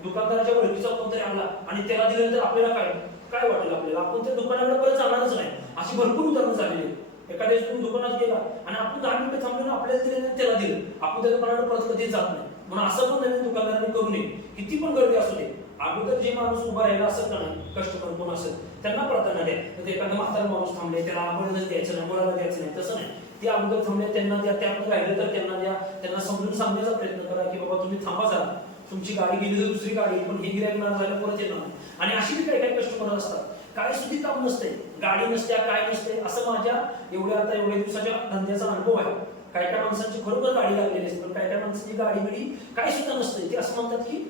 दुकानदाराच्या ओळखीचा कोणतरी आला आणि त्याला दिलं तर आपल्याला काय वाटेल, आपल्याला आपण त्या दुकानाकडे परत जाणारच नाही. अशी भरपूर उदाहरणं झालेली. एखाद्या वेळेस तुम्ही दुकानात गेला आणि आपण 10 मिनिटं थांबलो ना, आपल्याला दिले नाही त्याला दिलं, आपण त्या दुकानाकडे परत कधीच जात नाही. म्हणून असं पण नवीन दुकानदारांनी करू नये. किती पण गर्दी असू दे, अगोदर जे माणूस उभा राहिला असेल का नाही, कस्टमर कोण असेल त्यांना प्राधान्य द्या. तर एखादा म्हातारा माणूस थांबले, त्याला आंबळच द्यायचं नाही, मुलाला द्यायचं नाही, तसं नाही. ते अगोदर थांबले त्यांना द्या, त्यात राहिलं तर त्यांना द्या. त्यांना समजून सांगण्याचा प्रयत्न करा की बाबा तुम्ही थांबा जरा, तुमची गाडी गेली तर दुसरी गाडी, पण हे गिराईक नाराज झालं परत येणार नाही. आणि अशी काही कस्टमर असतात, काय सुद्धा काम नसते, गाडी नसते, काय नसते. असं माझ्या एवढ्या दिवसाच्या धंद्याचा अनुभव आहे. काय माणसांची खरोखर गाडी लागलेली असते, पण काय माणसांची गाडी बिडी काय सुद्धा नसते. ते असं म्हणतात की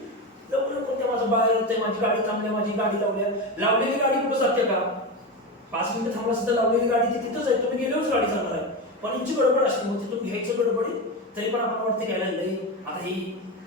लवकर त्या माझं बाहेर होते, माझी गाडी थांबल्या, माझी गाडी लावलेली गाडी कुठं जाते का? 5 मिनिटं थांबला सुद्धा लावलेली गाडी ती तिथंच आहे, तुम्ही गेल्यावरच गाडी जाणार आहे. पण यांची गडबड असते, मग तिथून घ्यायचं गडबडीत, तरी पण आपण वाटते घ्यायला नाही. आता ही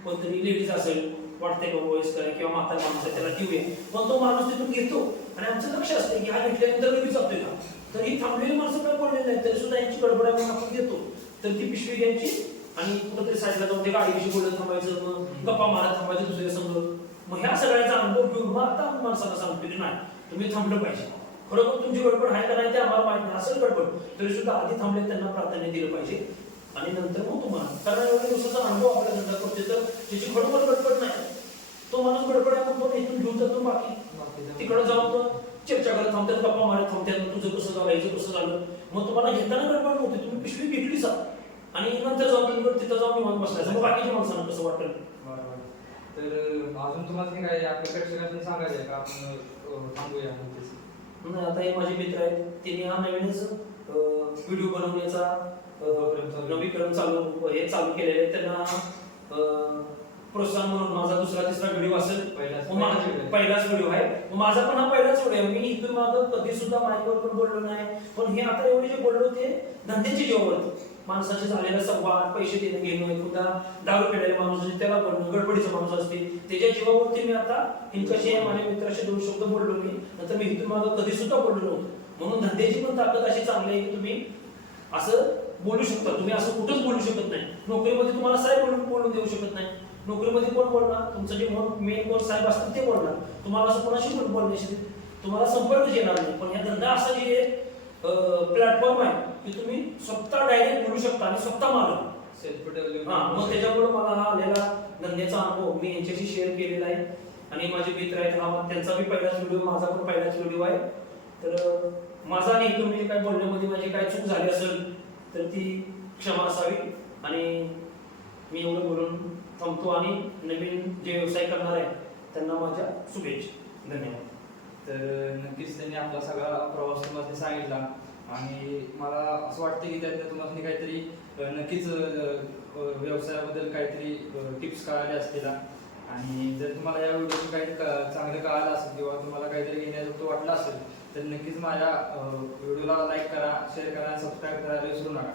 कोणतरी लेडीज असेल, वाटते का वयस्कर आहे किंवा म्हातारा माणूस आहे, त्याला देऊया, पण तो माणूस तिथून घेतो आणि आमचं लक्ष असते की हा घेतल्यानंतर लगेच जातोय का. तर ही थांबलेली माणसं काय बोललेली नाही, तरी सुद्धा यांची गडबड आहे म्हणून आपण घेतो. तर ती पिशवी घ्यायची आणि कुठेतरी साईडला जाऊन ते गाडीविषयी बोलत थांबायचं, मग गप्पा मारत थांबायचं दुसऱ्या समोर. मग ह्या सगळ्याचा अनुभव घेऊन मग आता माणसाला सांगतो की नाही तुम्ही थांबलं पाहिजे. खरोखर तुमची गडबड आहे का नाही ते आम्हाला माहित नाही, असेल गडबड तरी सुद्धा आधी थांबले त्यांना प्राधान्य दिलं पाहिजे आणि नंतर मग तुम्हाला. कारण एवढ्या दिवसाचा अनुभव आपल्या धंदा करते, तर त्याची खरोखर गडबड नाही, तो माणूस गडबड आहे पण तो इथून घेऊन जातो, बाकी तिकडे जाऊन तो चर्चा करत थांबतात, गप्पा मारत थांबतात, तुझं कसं झालं, याचं कसं झालं. मग तुम्हाला घेताना गडबड नव्हती, तुम्ही पिशवी घेतली सा आणि नंतर जाऊन तुम्ही तिथं जाऊन निवांत बसलायचं, मग बाकीच्या माणसांना कसं वाटेल. तर अजून तुम्हाला काय आपल्या प्रेक्षकांना सांगायचं का आपण थांबूया? आता हे माझे मित्र आहेत, त्यांनी हा नवीनच व्हिडिओ बनवण्याचा नवीकरण चालू केलेलं आहे. त्यांना प्रोत्साहन म्हणून माझा दुसरा तिसरा व्हिडिओ असेल, पहिलाच व्हिडिओ आहे. माझा पण हा पहिलाच व्हिडिओ आहे. मी इथून मागं कधी सुद्धा माईकवर पण बोललो नाही, पण हे आता एवढे जे बोललो ते धंद्याच्या जीवावरती, माणसाचे झालेला संवाद, पैसे देणं घेणं, एखादा दारू पिलेला माणूस त्याला बोलणं, गडबडीचा माणूस असते त्याच्या जीवावरती मी आता हिंकाशी माझ्या मित्राशी 2 शब्द बोललो मी, नंतर मी इथून मागं कधी सुद्धा बोललो नव्हतं. म्हणून धंद्याची पण ताकद अशी चांगली आहे की तुम्ही असं बोलू शकता, तुम्ही असं कुठंच बोलू शकत नाही. नोकरीमध्ये तुम्हाला साहेब बोलून देऊ शकत नाही. नोकरीमध्ये कोण बोलणार, तुमचं जे मेन कोण साहेब असतील ते बोलणार, तुम्हाला असं कोणाशी बोलण्याशी तुम्हाला संपर्कच येणार नाही. पण हा धंदा असा जे प्लॅटफॉर्म आहे की तुम्ही स्वतः डायरेक्ट बोलू शकता आणि स्वतः मालक सेल्फ डेव्हलपमेंट. मग त्याच्यामुळे मला हा आलेला धंद्याचा अनुभव मी यांच्याशी शेअर केलेला आहे. आणि माझे मित्र आहेत, हा त्यांचा बी पहिलाच व्हिडिओ, माझा पण पहिलाच व्हिडिओ आहे. तर माझा आणि तुम्ही काय बोलण्यामध्ये माझी काय चूक झाली असेल तर ती क्षमा असावी. आणि मी एवढं बोलून थांबतो आणि नवीन जे व्यवसाय करणार आहे त्यांना माझ्या शुभेच्छा. धन्यवाद. तर नक्कीच त्यांनी आपला सगळा प्रवास तुम्हाला सांगितला आणि मला असं वाटतं की त्यातनं तुम्हाला काहीतरी नक्कीच व्यवसायाबद्दल काहीतरी टिप्स कळाल्या असतील. आणि जर तुम्हाला या व्हिडिओतून काही चांगलं कळालं असेल किंवा तुम्हाला काहीतरी घेण्याजोगतं वाटलं असेल तर नक्कीच माझ्या व्हिडिओला लाईक करा, शेअर करा, सबस्क्राईब करायला विसरू नका.